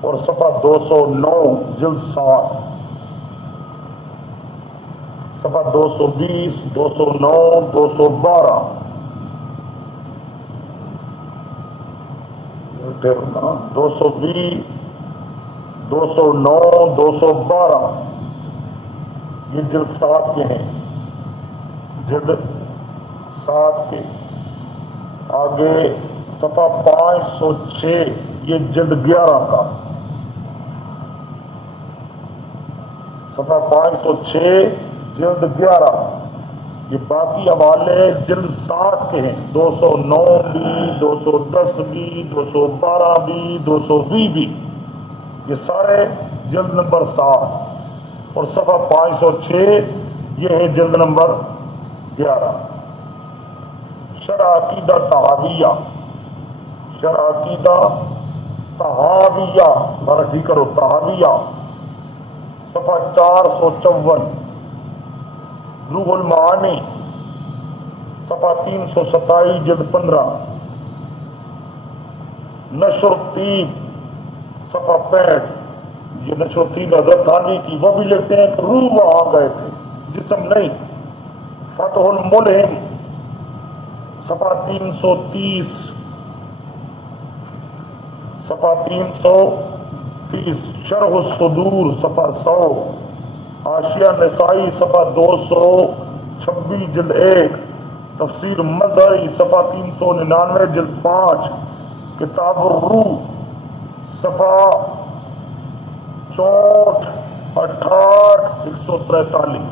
اور صفحہ 209 جلد 7، صفحہ 220 209 212 220 209 212. یہ جلد 7 کے ہیں، جلد 7 کے۔ آگے صفحہ 506 یہ جلد 11 کا، صفحہ 506 جلد 11۔ یہ باقی حوالے جلد 7 کے ہیں، 209 بھی، 210 بھی، 212 بھی، 220 بھی، یہ سارے جلد نمبر 7۔ اور صفحہ 506 یہ ہے جلد نمبر 11۔ شرح عقیدہ طحاویہ، شرح عقیدہ طحاویہ، ذرا ٹھیک کرو، طحاویہ، صفحہ 454۔ روح المعانی، صفحہ 327 جلد 15۔ نشر الطیب، صفحہ 65۔ یہ نشر الطیب حضرت تھانوی کی، وہ بھی لکھتے ہیں کہ روح وہاں گئے تھے، جسم نہیں۔ فتح الملہم، صفحہ 330، صفحہ 330۔ شرح الصدور، صفحہ 100۔ حاشیہ نسائی، صفحہ 226 جلد 1۔ تفسیر مظہری، صفحہ 399 جلد 5۔ کتاب الروح، صفحہ 64، 68، 143،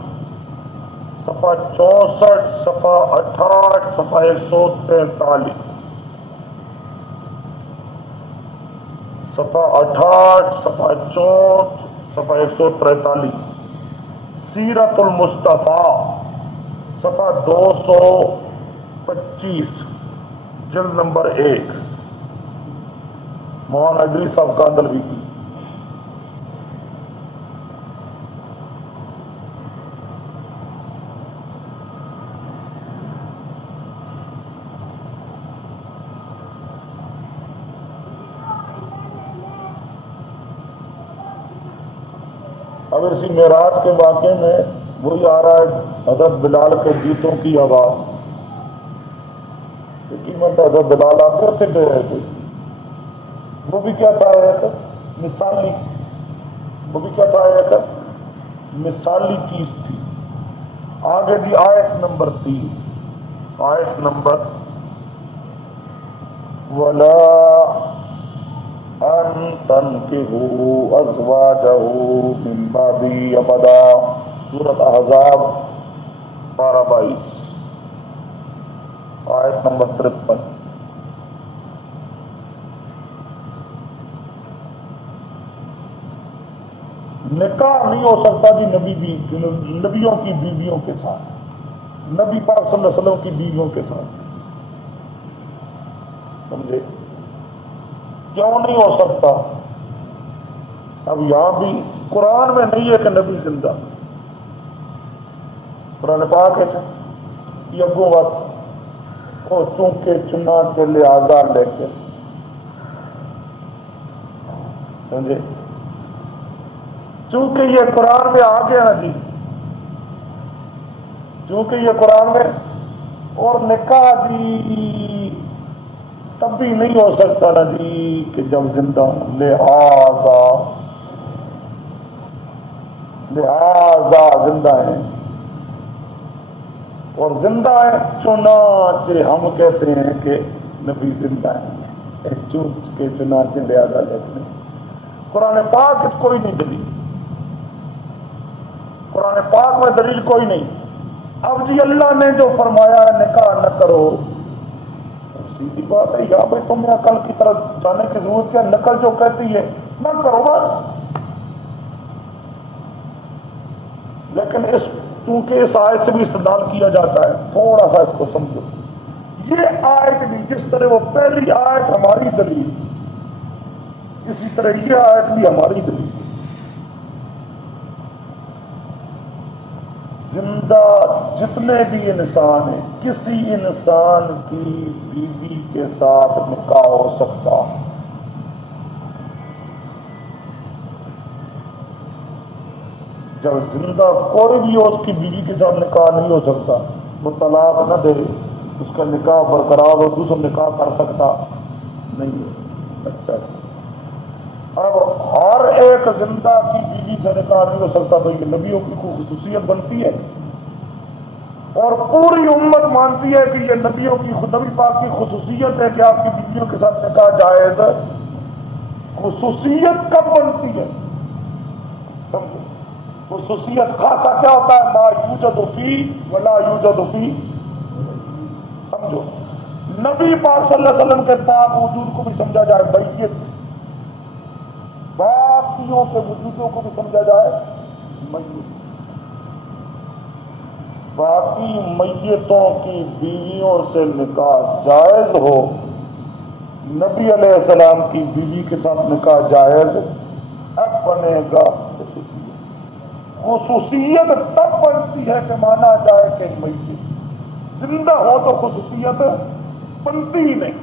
صفحہ 64، صفحہ 68، صفحہ 143، صفحہ 68، صفحہ 64، صفحہ 143۔ سیرت المصطفیٰ، صفحہ 225 جلد نمبر 1، مولانا ادریس صاحب کاندلوی کی۔ اب اسی معراج کے واقعے میں وہی آ رہا ہے حضرت بلال کے جوتوں کی آواز۔ قیمت حضرت بلال آتے تھے دے رہے تھے، وہ بھی کیا تھا ایک مثالی، وہ بھی کیا تھا ایک مثالی چیز تھی۔ آگے جی آیت نمبر 3، آیت نمبر وَلَا أَن تَنكِحُوا أَزْوَاجَهُ مِن بَعْدِهِ أَبَدًا، سورۃ احزاب 12-22، آیت نمبر 53۔ نکاح نہیں ہو سکتا جی نبیوں کی بیویوں کے ساتھ، نبی پاک صلی اللہ علیہ وسلم کی بیویوں کے ساتھ، سمجھے؟ کیوں نہیں ہو سکتا؟ اب یہاں بھی قرآن میں نہیں ہے کہ نبی زندہ، قرآن پاک ہے یہ اگوں وقت وہ چونکہ چنا کے لہٰذا لے کے، سمجھے؟ چونکہ یہ قرآن میں آ گیا نا جی، چونکہ یہ قرآن میں، اور نکاح جی تب بھی نہیں ہو سکتا نا جی کہ جب زندہ، لہذا زندہ ہیں، اور زندہ ہے چنانچہ ہم کہتے ہیں کہ نبی زندہ ہیں، چونکہ چنانچہ لہذا لیتے ہیں۔ قرآن پاک کوئی نہیں دلیل، قرآن پاک میں دلیل کوئی نہیں۔ اب جی اللہ نے جو فرمایا ہے نکاح نہ کرو، سیدھی بات ہے، یا بھائی تمہیں عقل کی طرف جانے کی ضرورت کیا؟ نقل جو کہتی ہے نہ کرو بس۔ لیکن اس چونکہ اس آیت سے بھی استدلال کیا جاتا ہے، تھوڑا سا اس کو سمجھو۔ یہ آیت بھی جس طرح وہ پہلی آیت ہماری دلیل، اسی طرح یہ آیت بھی ہماری دلیل۔ زندہ جتنے بھی انسان ہیں، کسی انسان کی بیوی کے ساتھ نکاح ہو سکتا، جب زندہ کوئی بھی ہو اس کی بیوی کے ساتھ نکاح نہیں ہو سکتا، وہ طلاق نہ دے، اس کا نکاح برقرار ہو، دوسرا نکاح کر سکتا نہیں ہے۔ اچھا، اب ہر ایک زندہ کی بیوی سے نکاح نہیں ہو سکتا تو یہ نبیوں کی خصوصیت بنتی ہے، اور پوری امت مانتی ہے کہ یہ نبیوں کی نبی پاک کی خصوصیت ہے کہ آپ کی بیویوں کے ساتھ نکاح جائز ہے۔ خصوصیت کب بنتی ہے؟ سمجھو، خصوصیت خاصا کیا ہوتا ہے؟ ما یوجد فی ولا یوجد فی، سمجھو، نبی پاک صلی اللہ علیہ وسلم کے پاک وجود کو بھی سمجھا جائے میت، باقیوں کے وجودوں کو بھی سمجھا جائے میت، باقی میتوں کی بیویوں سے نکاح جائز ہو، نبی علیہ السلام کی بیوی کے ساتھ نکاح جائز اب بنے گا خصوصیت۔ خصوصیت تب بنتی ہے کہ مانا جائے کہ میت، زندہ ہو تو خصوصیت بنتی ہی نہیں،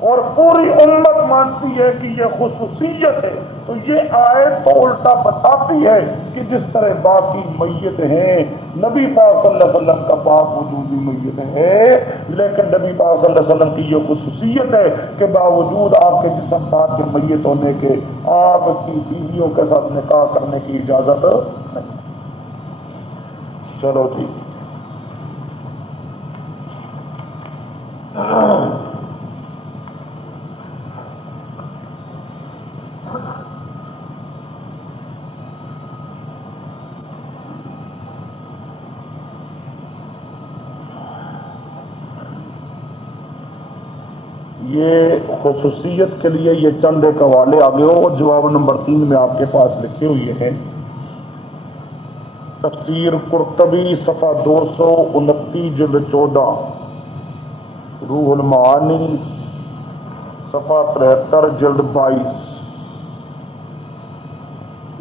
اور پوری امت مانتی ہے کہ یہ خصوصیت ہے، تو یہ آیت تو الٹا بتاتی ہے کہ جس طرح باقی میت ہیں، نبی پاک صلی اللہ علیہ وسلم کا پاک وجود بھی میت ہے، لیکن نبی پاک صلی اللہ علیہ وسلم کی یہ خصوصیت ہے کہ باوجود آپ کے جسم پاک کے میت ہونے کے آپ کی بیویوں کے ساتھ نکاح کرنے کی اجازت نہیں۔ چلو ٹھیک، یہ خصوصیت کے لیے یہ چند ایک حوالے آگے ہو، اور جواب نمبر 3 میں آپ کے پاس لکھے ہوئے ہیں۔ تفسیر قرطبی صفحہ 229 جلد 14، روح المعانی صفحہ 73 جلد 22،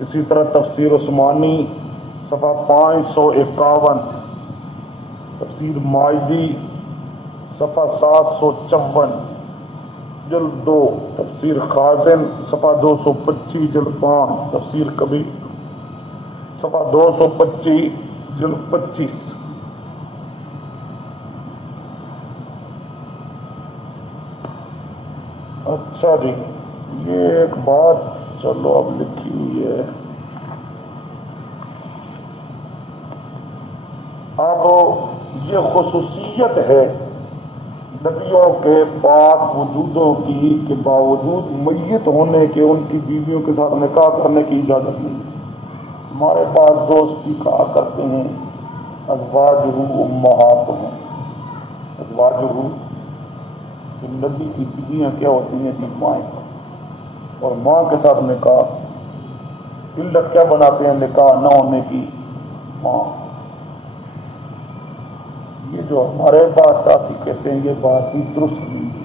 اسی طرح تفسیر عثمانی صفحہ 551، تفسیر مائدی صفحہ 754 جلد 2، تفسیر خازن صفحہ 225 جلد 5، تفسیر کبیر صفحہ 225 جلد 25۔ اچھا جی، یہ ایک بات چلو اب لکھی ہوئی ہے، اب یہ خصوصیت ہے نبیوں کے پاک وجودوں کی کہ باوجود میت ہونے کے ان کی بیویوں کے ساتھ نکاح کرنے کی اجازت نہیں۔ ہمارے پاس دوست بھی کہا کرتے ہیں ازواجہ امہاتہم، ازواجہ، نبی کی بیویاں کیا ہوتی ہیں کہ مائیں، اور ماں کے ساتھ نکاح علت کیا بناتے ہیں نکاح نہ ہونے کی؟ ماں۔ یہ جو ہمارے پاس ساتھی کہتے ہیں یہ بات بھی درست نہیں ہے،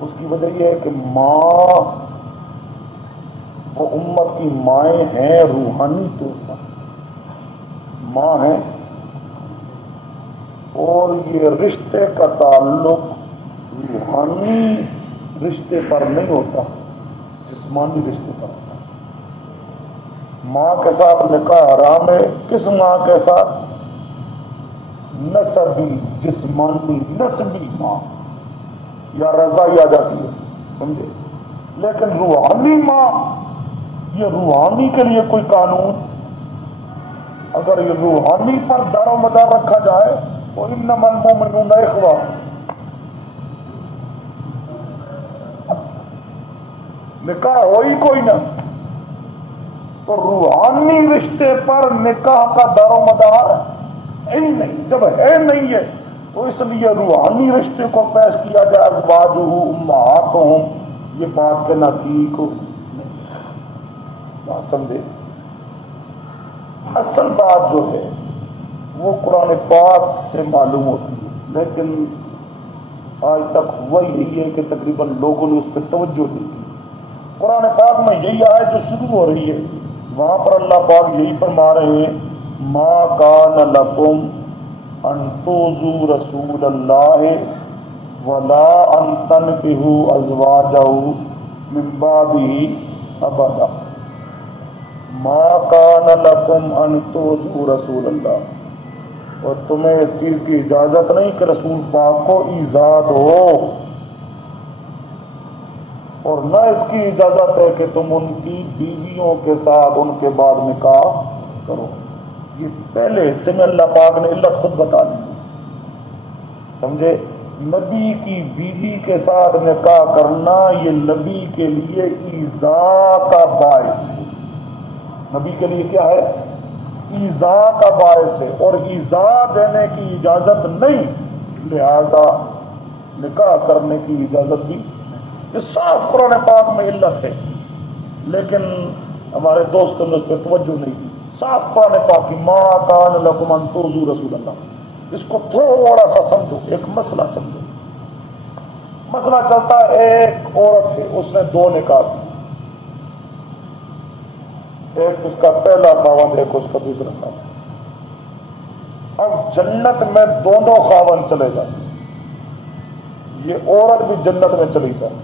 اس کی وجہ یہ ہے کہ ماں وہ امت کی مائیں ہیں روحانی طور پر، ماں ہیں، اور یہ رشتے کا تعلق روحانی رشتے پر نہیں ہوتا، جسمانی رشتے پر ہوتا ہے۔ ماں کے ساتھ نکاح حرام ہے، کس ماں کے ساتھ؟ نسبی، جسمانی نسبی ماں، یا رضائی آ جاتی ہے، سمجھے؟ لیکن روحانی ماں، یہ روحانی کے لیے کوئی قانون، اگر یہ روحانی پر دار و مدار رکھا جائے تو انما المؤمنون اخوہ، نکاح ہو ہی کوئی نہ، تو روحانی رشتے پر نکاح کا دار و مدار ہے ہی نہیں، جب ہے نہیں ہے تو اس لیے روحانی رشتے کو پیش کیا جائے ازواجہ امہاتہم، یہ بات کہنا ٹھیک ہو بات سمجھے۔ اصل بات جو ہے وہ قرآن پاک سے معلوم ہوتی ہے، لیکن آج تک ہوا یہی ہے کہ تقریباً لوگوں نے اس پہ توجہ نہیں کی۔ قرآن پاک میں یہی آیت جو شروع ہو رہی ہے وہاں پر اللہ پاک یہی فرما رہے ہیں ما کان لکم ان تؤذوا رسول اللہ ولا ان تنکحوا ازواجہ من بعدہ ابدا، ما کان لکم ان تؤذوا رسول اللہ، اور تمہیں اس چیز کی اجازت نہیں کہ رسول پاک کو ایذا ہو، اور نہ اس کی اجازت ہے کہ تم ان کی بیویوں کے ساتھ ان کے بعد نکاح کرو. یہ پہلے حصے میں اللہ پاک نے علت خود بتا دی. سمجھے؟ نبی کی بیوی کے ساتھ نکاح کرنا یہ نبی کے لیے ایذا کا باعث ہے. نبی کے لیے کیا ہے؟ ایذا کا باعث ہے، اور ایذا دینے کی اجازت نہیں، لہذا نکاح کرنے کی اجازت بھی. یہ صاف قرآن پاک میں علت ہے، لیکن ہمارے دوستوں نے اس پہ توجہ نہیں کی. صاف قرآن پاک کی ما کان لکم ان تؤذوا رسول اللہ. اس کو تھوڑا سا سمجھو، ایک مسئلہ سمجھو. مسئلہ چلتا ہے، ایک عورت ہے، اس نے دو نکاح کی، ایک اس کا پہلا خاوند، ایک اس کا دوسرا خاوند. اب جنت میں دونوں خاوند چلے جاتے، یہ عورت بھی جنت میں چلی جائے.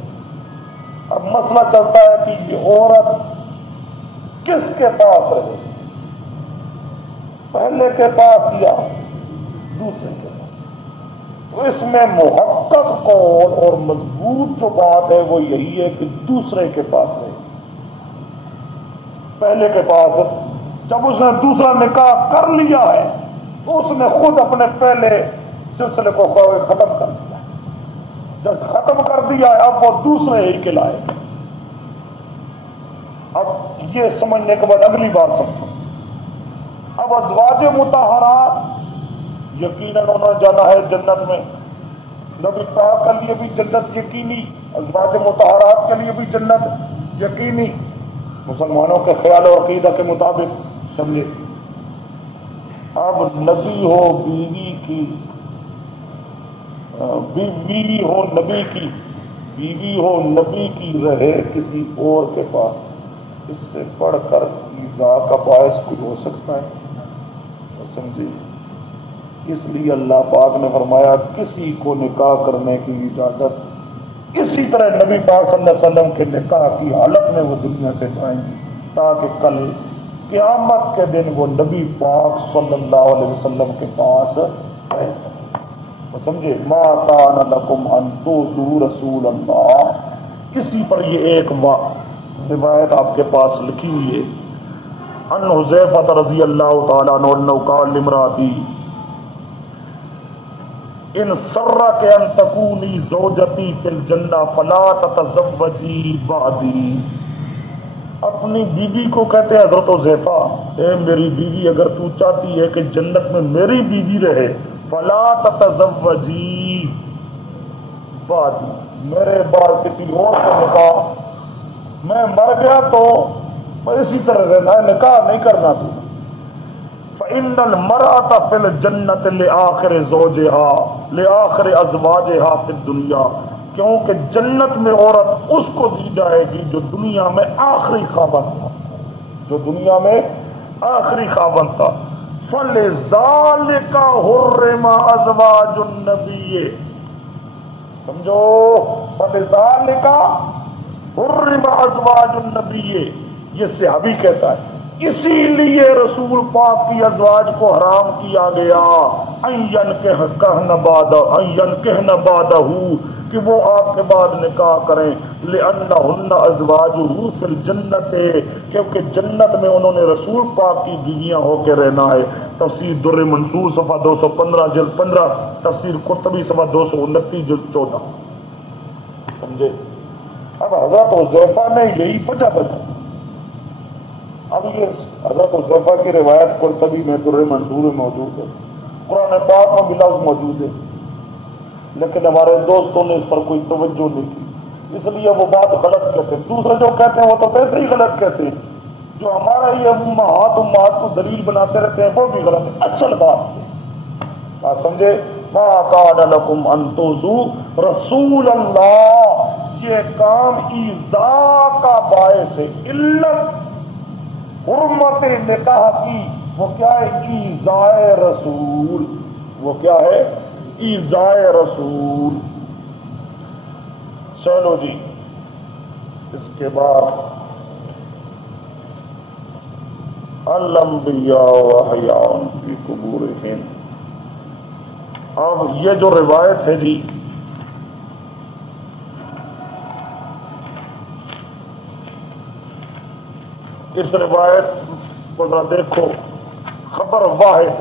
اب مسئلہ چلتا ہے کہ یہ عورت کس کے پاس رہے، پہلے کے پاس یا دوسرے کے پاس. تو اس میں محقق قول اور مضبوط جو بات ہے وہ یہی ہے کہ دوسرے کے پاس رہے. پہلے کے پاس جب اس نے دوسرا نکاح کر لیا ہے تو اس نے خود اپنے پہلے سلسلے کو ختم کر دیا. جب ختم کر دیا ہے اب وہ دوسرے ہی کے لائے. اب یہ سمجھنے کے بعد اگلی بات سمجھو. اب ازواج مطہرات یقیناً انہوں نے جانا ہے جنت میں. نبی پاک کے لیے بھی جنت یقینی، ازواج مطہرات کے لیے بھی جنت یقینی، مسلمانوں کے خیال و عقیدہ کے مطابق. سمجھے؟ اب نبی ہو بیوی کی، بیوی ہو نبی کی، بیوی ہو نبی کی رہے کسی اور کے پاس، اس سے بڑھ کر ایذا کا باعث کوئی ہو سکتا ہے؟ سمجھے؟ اس لیے اللہ پاک نے فرمایا کسی کو نکاح کرنے کی اجازت. اسی طرح نبی پاک صلی اللہ علیہ وسلم کے نکاح کی حالت میں وہ دنیا سے جائیں گے تاکہ کل قیامت کے دن وہ نبی پاک صلی اللہ علیہ وسلم کے پاس رہ سکے. سمجھے؟ ما کان لکم ان تؤذوا رسول اللہ. اسی پر یہ ایک روایت آپ کے پاس لکھی ہوئی ہے. ان حذیفہ رضی اللہ تعالیٰ عنہ انہ قال لامرأتی ان سرک ان تکونی زوجتی فی الجنہ فلا تتزوجی بعدی. اپنی بیوی کو کہتے ہیں حضرت حذیفہ، اے میری بیوی اگر تو چاہتی ہے کہ جنت میں میری بیوی رہے فلا تتزوجی بعدی، میرے بعد کسی اور سے نکاح، میں مر گیا تو اسی طرح رہنا ہے، نکاح نہیں کرنا. تو فإن المرأة في الجنة لآخر زوجها لآخر ازواجها في الدنيا. کیونکہ جنت میں عورت اس کو دی جائے گی جو دنیا میں آخری خاوند تھا، جو دنیا میں آخری خاوند تھا. فلذلك حرم ازواج النبی. سمجھو؟ فلذلك حرم ازواج النبی. یہ صحابی کہتا ہے اسی لیے رسول پاک کی ازواج کو حرام کیا گیا کہنا بعدہ کہ وہ آپ کے بعد نکاح کریں. لأنہن ازواجہ فی الجنت، کیونکہ جنت میں انہوں نے رسول پاک کی بیویاں ہو کے رہنا ہے. تفسیر در منصور صفحہ 215 جلد 15، تفسیر قرطبی صفحہ 229 جلد 14. سمجھے؟ اب حضرت حذیفہ نے یہی وجہ بتا. اب یہ حضرت حذیفہ کی روایت قرطبی میں در منصور میں موجود ہے، قرآن پاک میں بھی لفظ موجود ہے، لیکن ہمارے دوستوں نے اس پر کوئی توجہ نہیں کی، اس لیے وہ بات غلط کہتے ہیں. دوسرے جو کہتے ہیں وہ تو ویسے ہی غلط کہتے ہیں، جو ہمارا یہ امہات کو دلیل بناتے رہتے ہیں وہ بھی غلط ہے. اصل بات سمجھے؟ ما کان لکم ان تؤذوا رسول اللہ. یہ کام ایذا کا باعث ہے. علت حرمت نکاح کی وہ کیا ہے؟ ایذائے رسول. وہ کیا ہے؟ ایذائے رسول. چلو جی، اس کے بعد الانبیاء واحیاء فی قبورہم. اب یہ جو روایت ہے جی، اس روایت کو ذرا دیکھو، خبر واحد،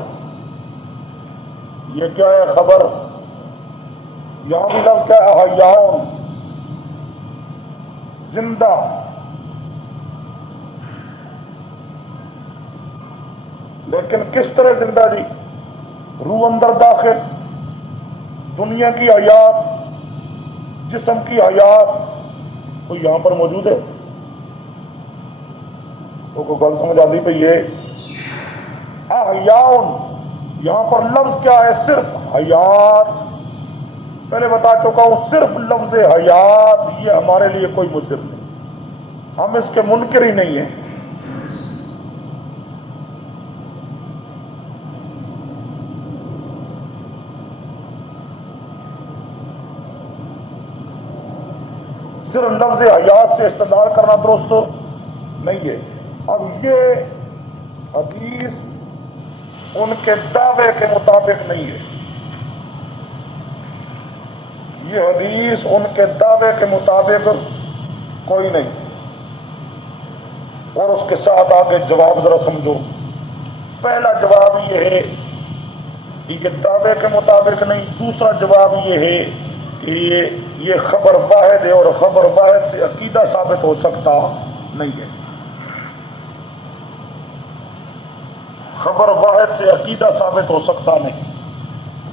یہ کیا ہے خبر؟ یہاں بھی لفظ کیا ہے؟ حیاؤن، زندہ. لیکن کس طرح زندہ جی؟ روح اندر داخل، دنیا کی حیات، جسم کی حیات کوئی یہاں پر موجود ہے؟ تو کوئی گل سمجھ آتی پہ یہ احیاؤن، یہاں پر لفظ کیا ہے؟ صرف حیات. پہلے بتا چکا ہوں صرف لفظ حیات یہ ہمارے لیے کوئی مضر نہیں، ہم اس کے منکر ہی نہیں ہیں. صرف لفظ حیات سے استدلال کرنا درست نہیں ہے. اب یہ حدیث ان کے دعوے کے مطابق نہیں ہے، یہ حدیث ان کے دعوے کے مطابق کوئی نہیں. اور اس کے ساتھ آگے جواب ذرا سمجھو. پہلا جواب یہ ہے کہ یہ دعوے کے مطابق نہیں. دوسرا جواب یہ ہے کہ یہ خبر واحد ہے، اور خبر واحد سے عقیدہ ثابت ہو سکتا نہیں ہے. خبر واحد سے عقیدہ ثابت ہو سکتا نہیں.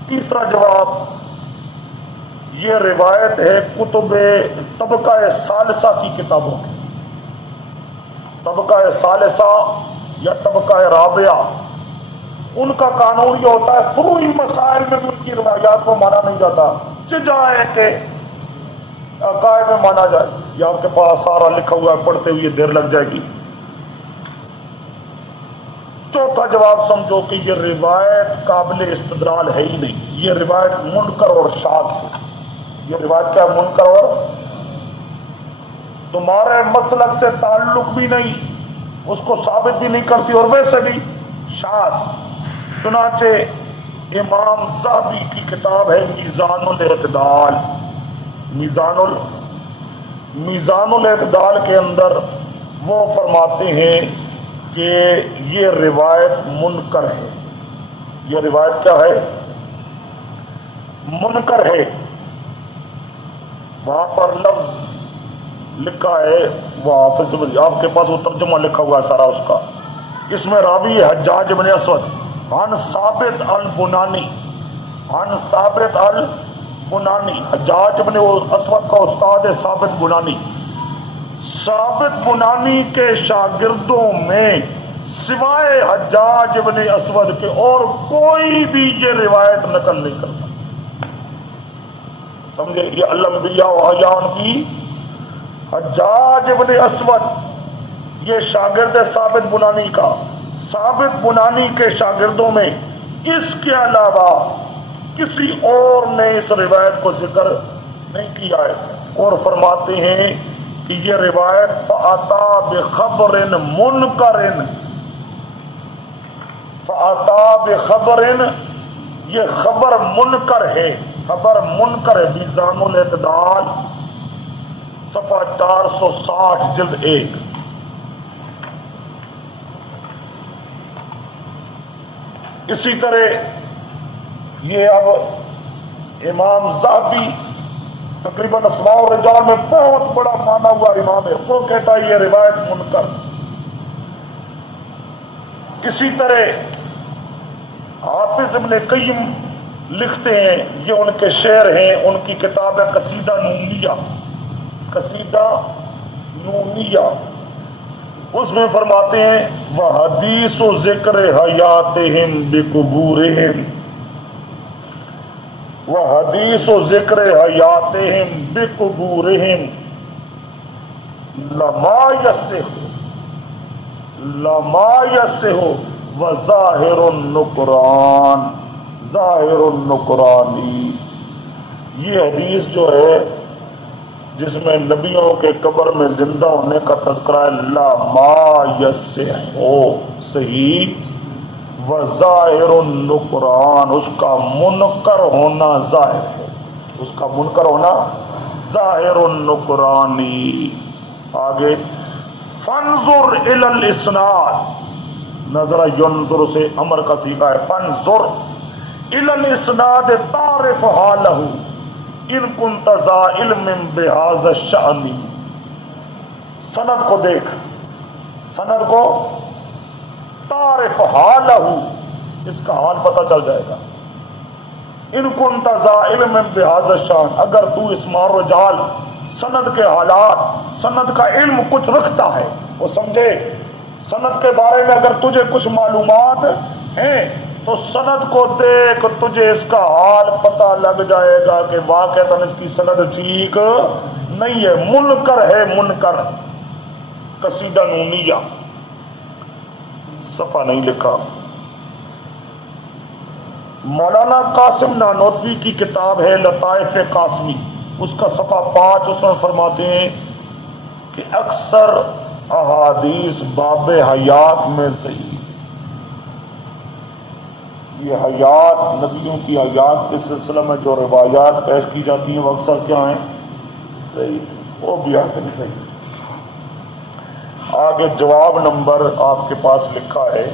تیسرا جواب، یہ روایت ہے کتب طبقہ ثالثہ کی کتابوں کی. طبقہ ثالثہ یا طبقہ رابعہ، ان کا قانون یہ ہوتا ہے فروعی مسائل میں ان کی روایات کو مانا نہیں جاتا، جائے کہ عقائد میں مانا جائے. یہ آپ کے پاس سارا لکھا ہوا ہے، پڑھتے ہوئے دیر لگ جائے گی. چوتھا جواب سمجھو کہ یہ روایت قابل استدلال ہے ہی نہیں، یہ روایت منکر اور شاذ ہے. یہ روایت کیا منکر اور تمہارے مسلک سے تعلق بھی نہیں، اس کو ثابت بھی نہیں کرتی، اور ویسے بھی شاذ. چنانچہ امام ذہبی کی کتاب ہے میزان الاعتدال. میزان الاعتدال کے اندر وہ فرماتے ہیں کہ یہ روایت منکر ہے. یہ روایت کیا ہے؟ منکر ہے. وہاں پر لفظ لکھا ہے، وہ حافظ آپ کے پاس وہ ترجمہ لکھا ہوا ہے سارا اس کا. اس میں راوی حجاج بن اسود عن ثابت البنانی، عن ثابت البنانی. حجاج بن اسود کا استاد ہے ثابت بنانی. ثابت بنانی کے شاگردوں میں سوائے حجاج بن اسود کے اور کوئی بھی یہ روایت نقل نہیں کرتا. سمجھے؟ یہ الانبیاء و احیان کی حجاج بن اسود یہ شاگرد ثابت بنانی کا. ثابت بنانی کے شاگردوں میں اس کے علاوہ کسی اور نے اس روایت کو ذکر نہیں کیا ہے، اور فرماتے ہیں کہ یہ روایت فَأَتَى بِخَبْرٍ مُنْكَرٍ، فَأَتَى بِخَبْرٍ، یہ خبر منکر ہے. خبر منکر ہے. میزان الاعتدال صفحہ 460 جلد 1. اسی طرح یہ اب امام ذہبی تقریباً اسماء الرجال میں بہت بڑا مانا ہوا امام ہے، وہ کہتا ہے یہ روایت منکر. اسی طرح حافظ ابن قیم لکھتے ہیں، یہ ان کے شعر ہیں، ان کی کتاب ہے قصیدہ نونیہ. قصیدہ نونیہ اس میں فرماتے ہیں وحدیث و ذکر حیاتہم بقبورہم، وحدیث و ذکر حیاتہم بقبورہم لما یصح وظاہر النکران، ظاہر النکرانی. یہ حدیث جو ہے جس میں نبیوں کے قبر میں زندہ ہونے کا تذکرہ ہے، لا ما یصح صحیح، وظاہر النکران، اس کا منکر ہونا ظاہر ہے، اس کا منکر ہونا ظاہر النکرانی. آگے فانظر الی الاسناد، نظر ینظر سے امر کا صیغہ ہے، فانظر الی الاسناد تعرف حالہ ان کنت ذا علم بہذا الشأن، سند کو دیکھ، سند کو تعرف حالہ، اس کا حال پتہ چل جائے گا، ان کنت ذا علم بہذا الشأن، اگر تو اس مار و جال سند کے حالات، سند کا علم کچھ رکھتا ہے، وہ سمجھے سند کے بارے میں اگر تجھے کچھ معلومات ہیں تو سند کو دیکھ، تجھے اس کا حال پتہ لگ جائے گا کہ واقعتاً اس کی سند ٹھیک نہیں ہے، منکر ہے، منکر۔ قصیدہ نونیہ، صفحہ نہیں لکھا، مولانا قاسم نانوتوی کی کتاب ہے لطائف قاسمی، اس کا صفحہ 5، اس میں فرماتے ہیں کہ اکثر احادیث باب حیات میں صحیح، یہ حیات، نبیوں کی حیات کے سلسلے میں جو روایات پیش کی جاتی ہیں وہ اکثر کیا ہیں؟ صحیح، وہ بھی حقیقت صحیح۔ آگے جواب نمبر آپ کے پاس لکھا ہے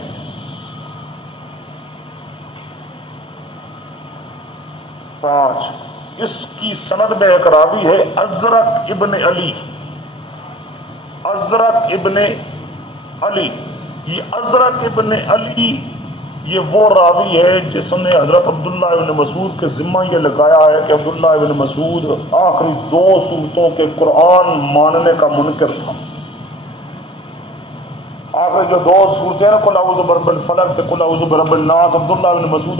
5، اس کی سند میں ایک راوی ہے ازرق ابن علی، ازرق ابن علی، یہ ازرق ابن علی یہ وہ راوی ہے جس نے حضرت عبداللہ ابن مسعود کے ذمہ یہ لگایا ہے کہ عبداللہ ابن مسعود آخری 2 صورتوں کے قرآن ماننے کا منکر تھا۔ آخری جو 2 صورتیں ہیں نا، قل اعوذ برب الفلق سے قل اعوذ برب الناس، عبداللہ ابن مسعود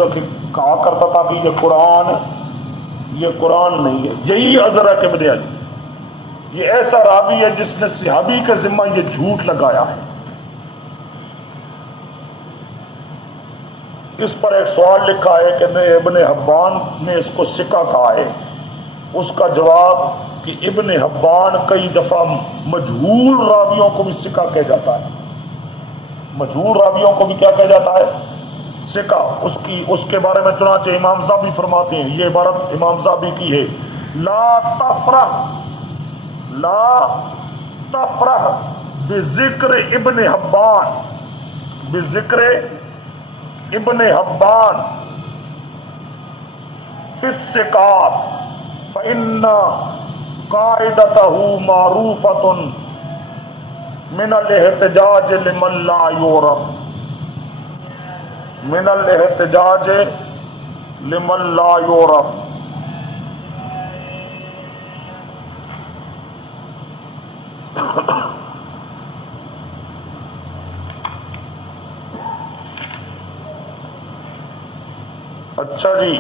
کہا کرتا تھا کہ یہ قرآن نہیں ہے۔ یہی ازرق ابن علی، یہ ایسا راوی ہے جس نے صحابی کے ذمہ یہ جھوٹ لگایا ہے۔ اس پر ایک سوال لکھا ہے کہ ابن حبان نے اس کو سکہ کہا ہے، اس کا جواب کہ ابن حبان کئی دفعہ مجہول راویوں کو بھی سکہ کہہ جاتا ہے، مجہول راویوں کو بھی کیا کہہ جاتا ہے؟ سکہ۔ اس کے بارے میں چنانچہ امام زابی فرماتے ہیں، یہ عبارت امام زابی کی ہے، لا تفرح بذکر ابن حبان، بذکر ابن حبان فی الثقات فإن قاعدته معروفة من الاحتجاج لمن لا يعرف، من الاحتجاج لمن لا يعرف۔ اچھا جی،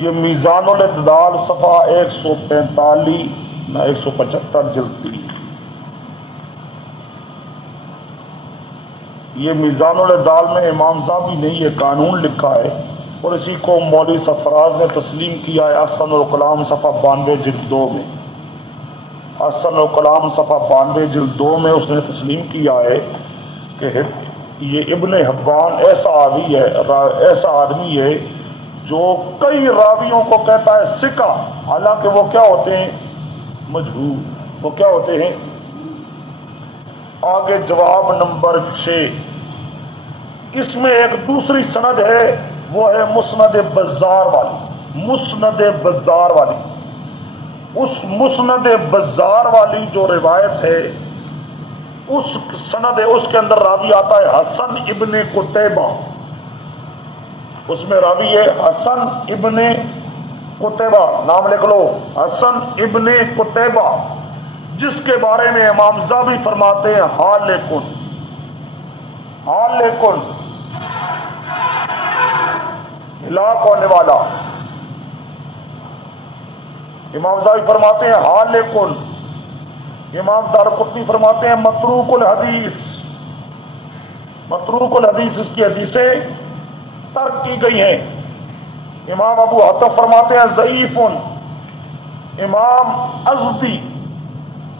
یہ میزان الاعتدال صفحہ 145 نہ 175 جلد 3، یہ میزان الاعتدال میں امام صاحب نے یہ قانون لکھا ہے اور اسی کو مولوی سرفراز نے تسلیم کیا ہے احسن الکلام صفحہ 92 جلد 2 میں، احسن الکلام صفحہ 92 جلد 2 میں اس نے تسلیم کیا ہے کہ یہ ابن حبان ایسا آدمی ہے جو کئی راویوں کو کہتا ہے سکہ، حالانکہ وہ کیا ہوتے ہیں؟ مجہول، وہ کیا ہوتے ہیں؟ آگے جواب نمبر 6، اس میں ایک دوسری سند ہے، وہ ہے مسند بزار والی، مسند بزار والی۔ اس مسند بزار والی جو روایت ہے، اس سند ہے، اس کے اندر راوی آتا ہے حسن ابن قتیبہ، اس میں راوی ہے حسن ابن قتیبہ، نام لکھ لو، حسن ابن قتیبہ، جس کے بارے میں امام زابی فرماتے ہیں حالکن، حالکن ہلاک ہونے والا، امام زابی فرماتے ہیں حالکن، امام دارقطنی فرماتے ہیں متروک الحدیث، متروک الحدیث، اس کی حدیثیں ترک کی گئی ہیں۔ امام ابو حاتم فرماتے ہیں ضعیف،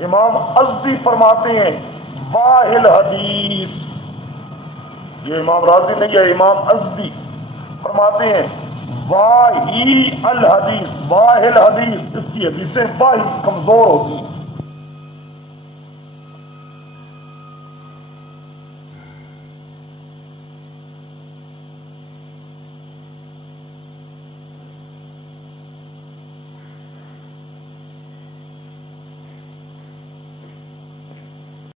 امام ازدی فرماتے ہیں واہل حدیث، یہ امام راضی نہیں ہے، امام ازدی فرماتے ہیں واہی الحدیث، واہل حدیث، اس کی حدیثیں واہی کمزور ہوتی ہیں،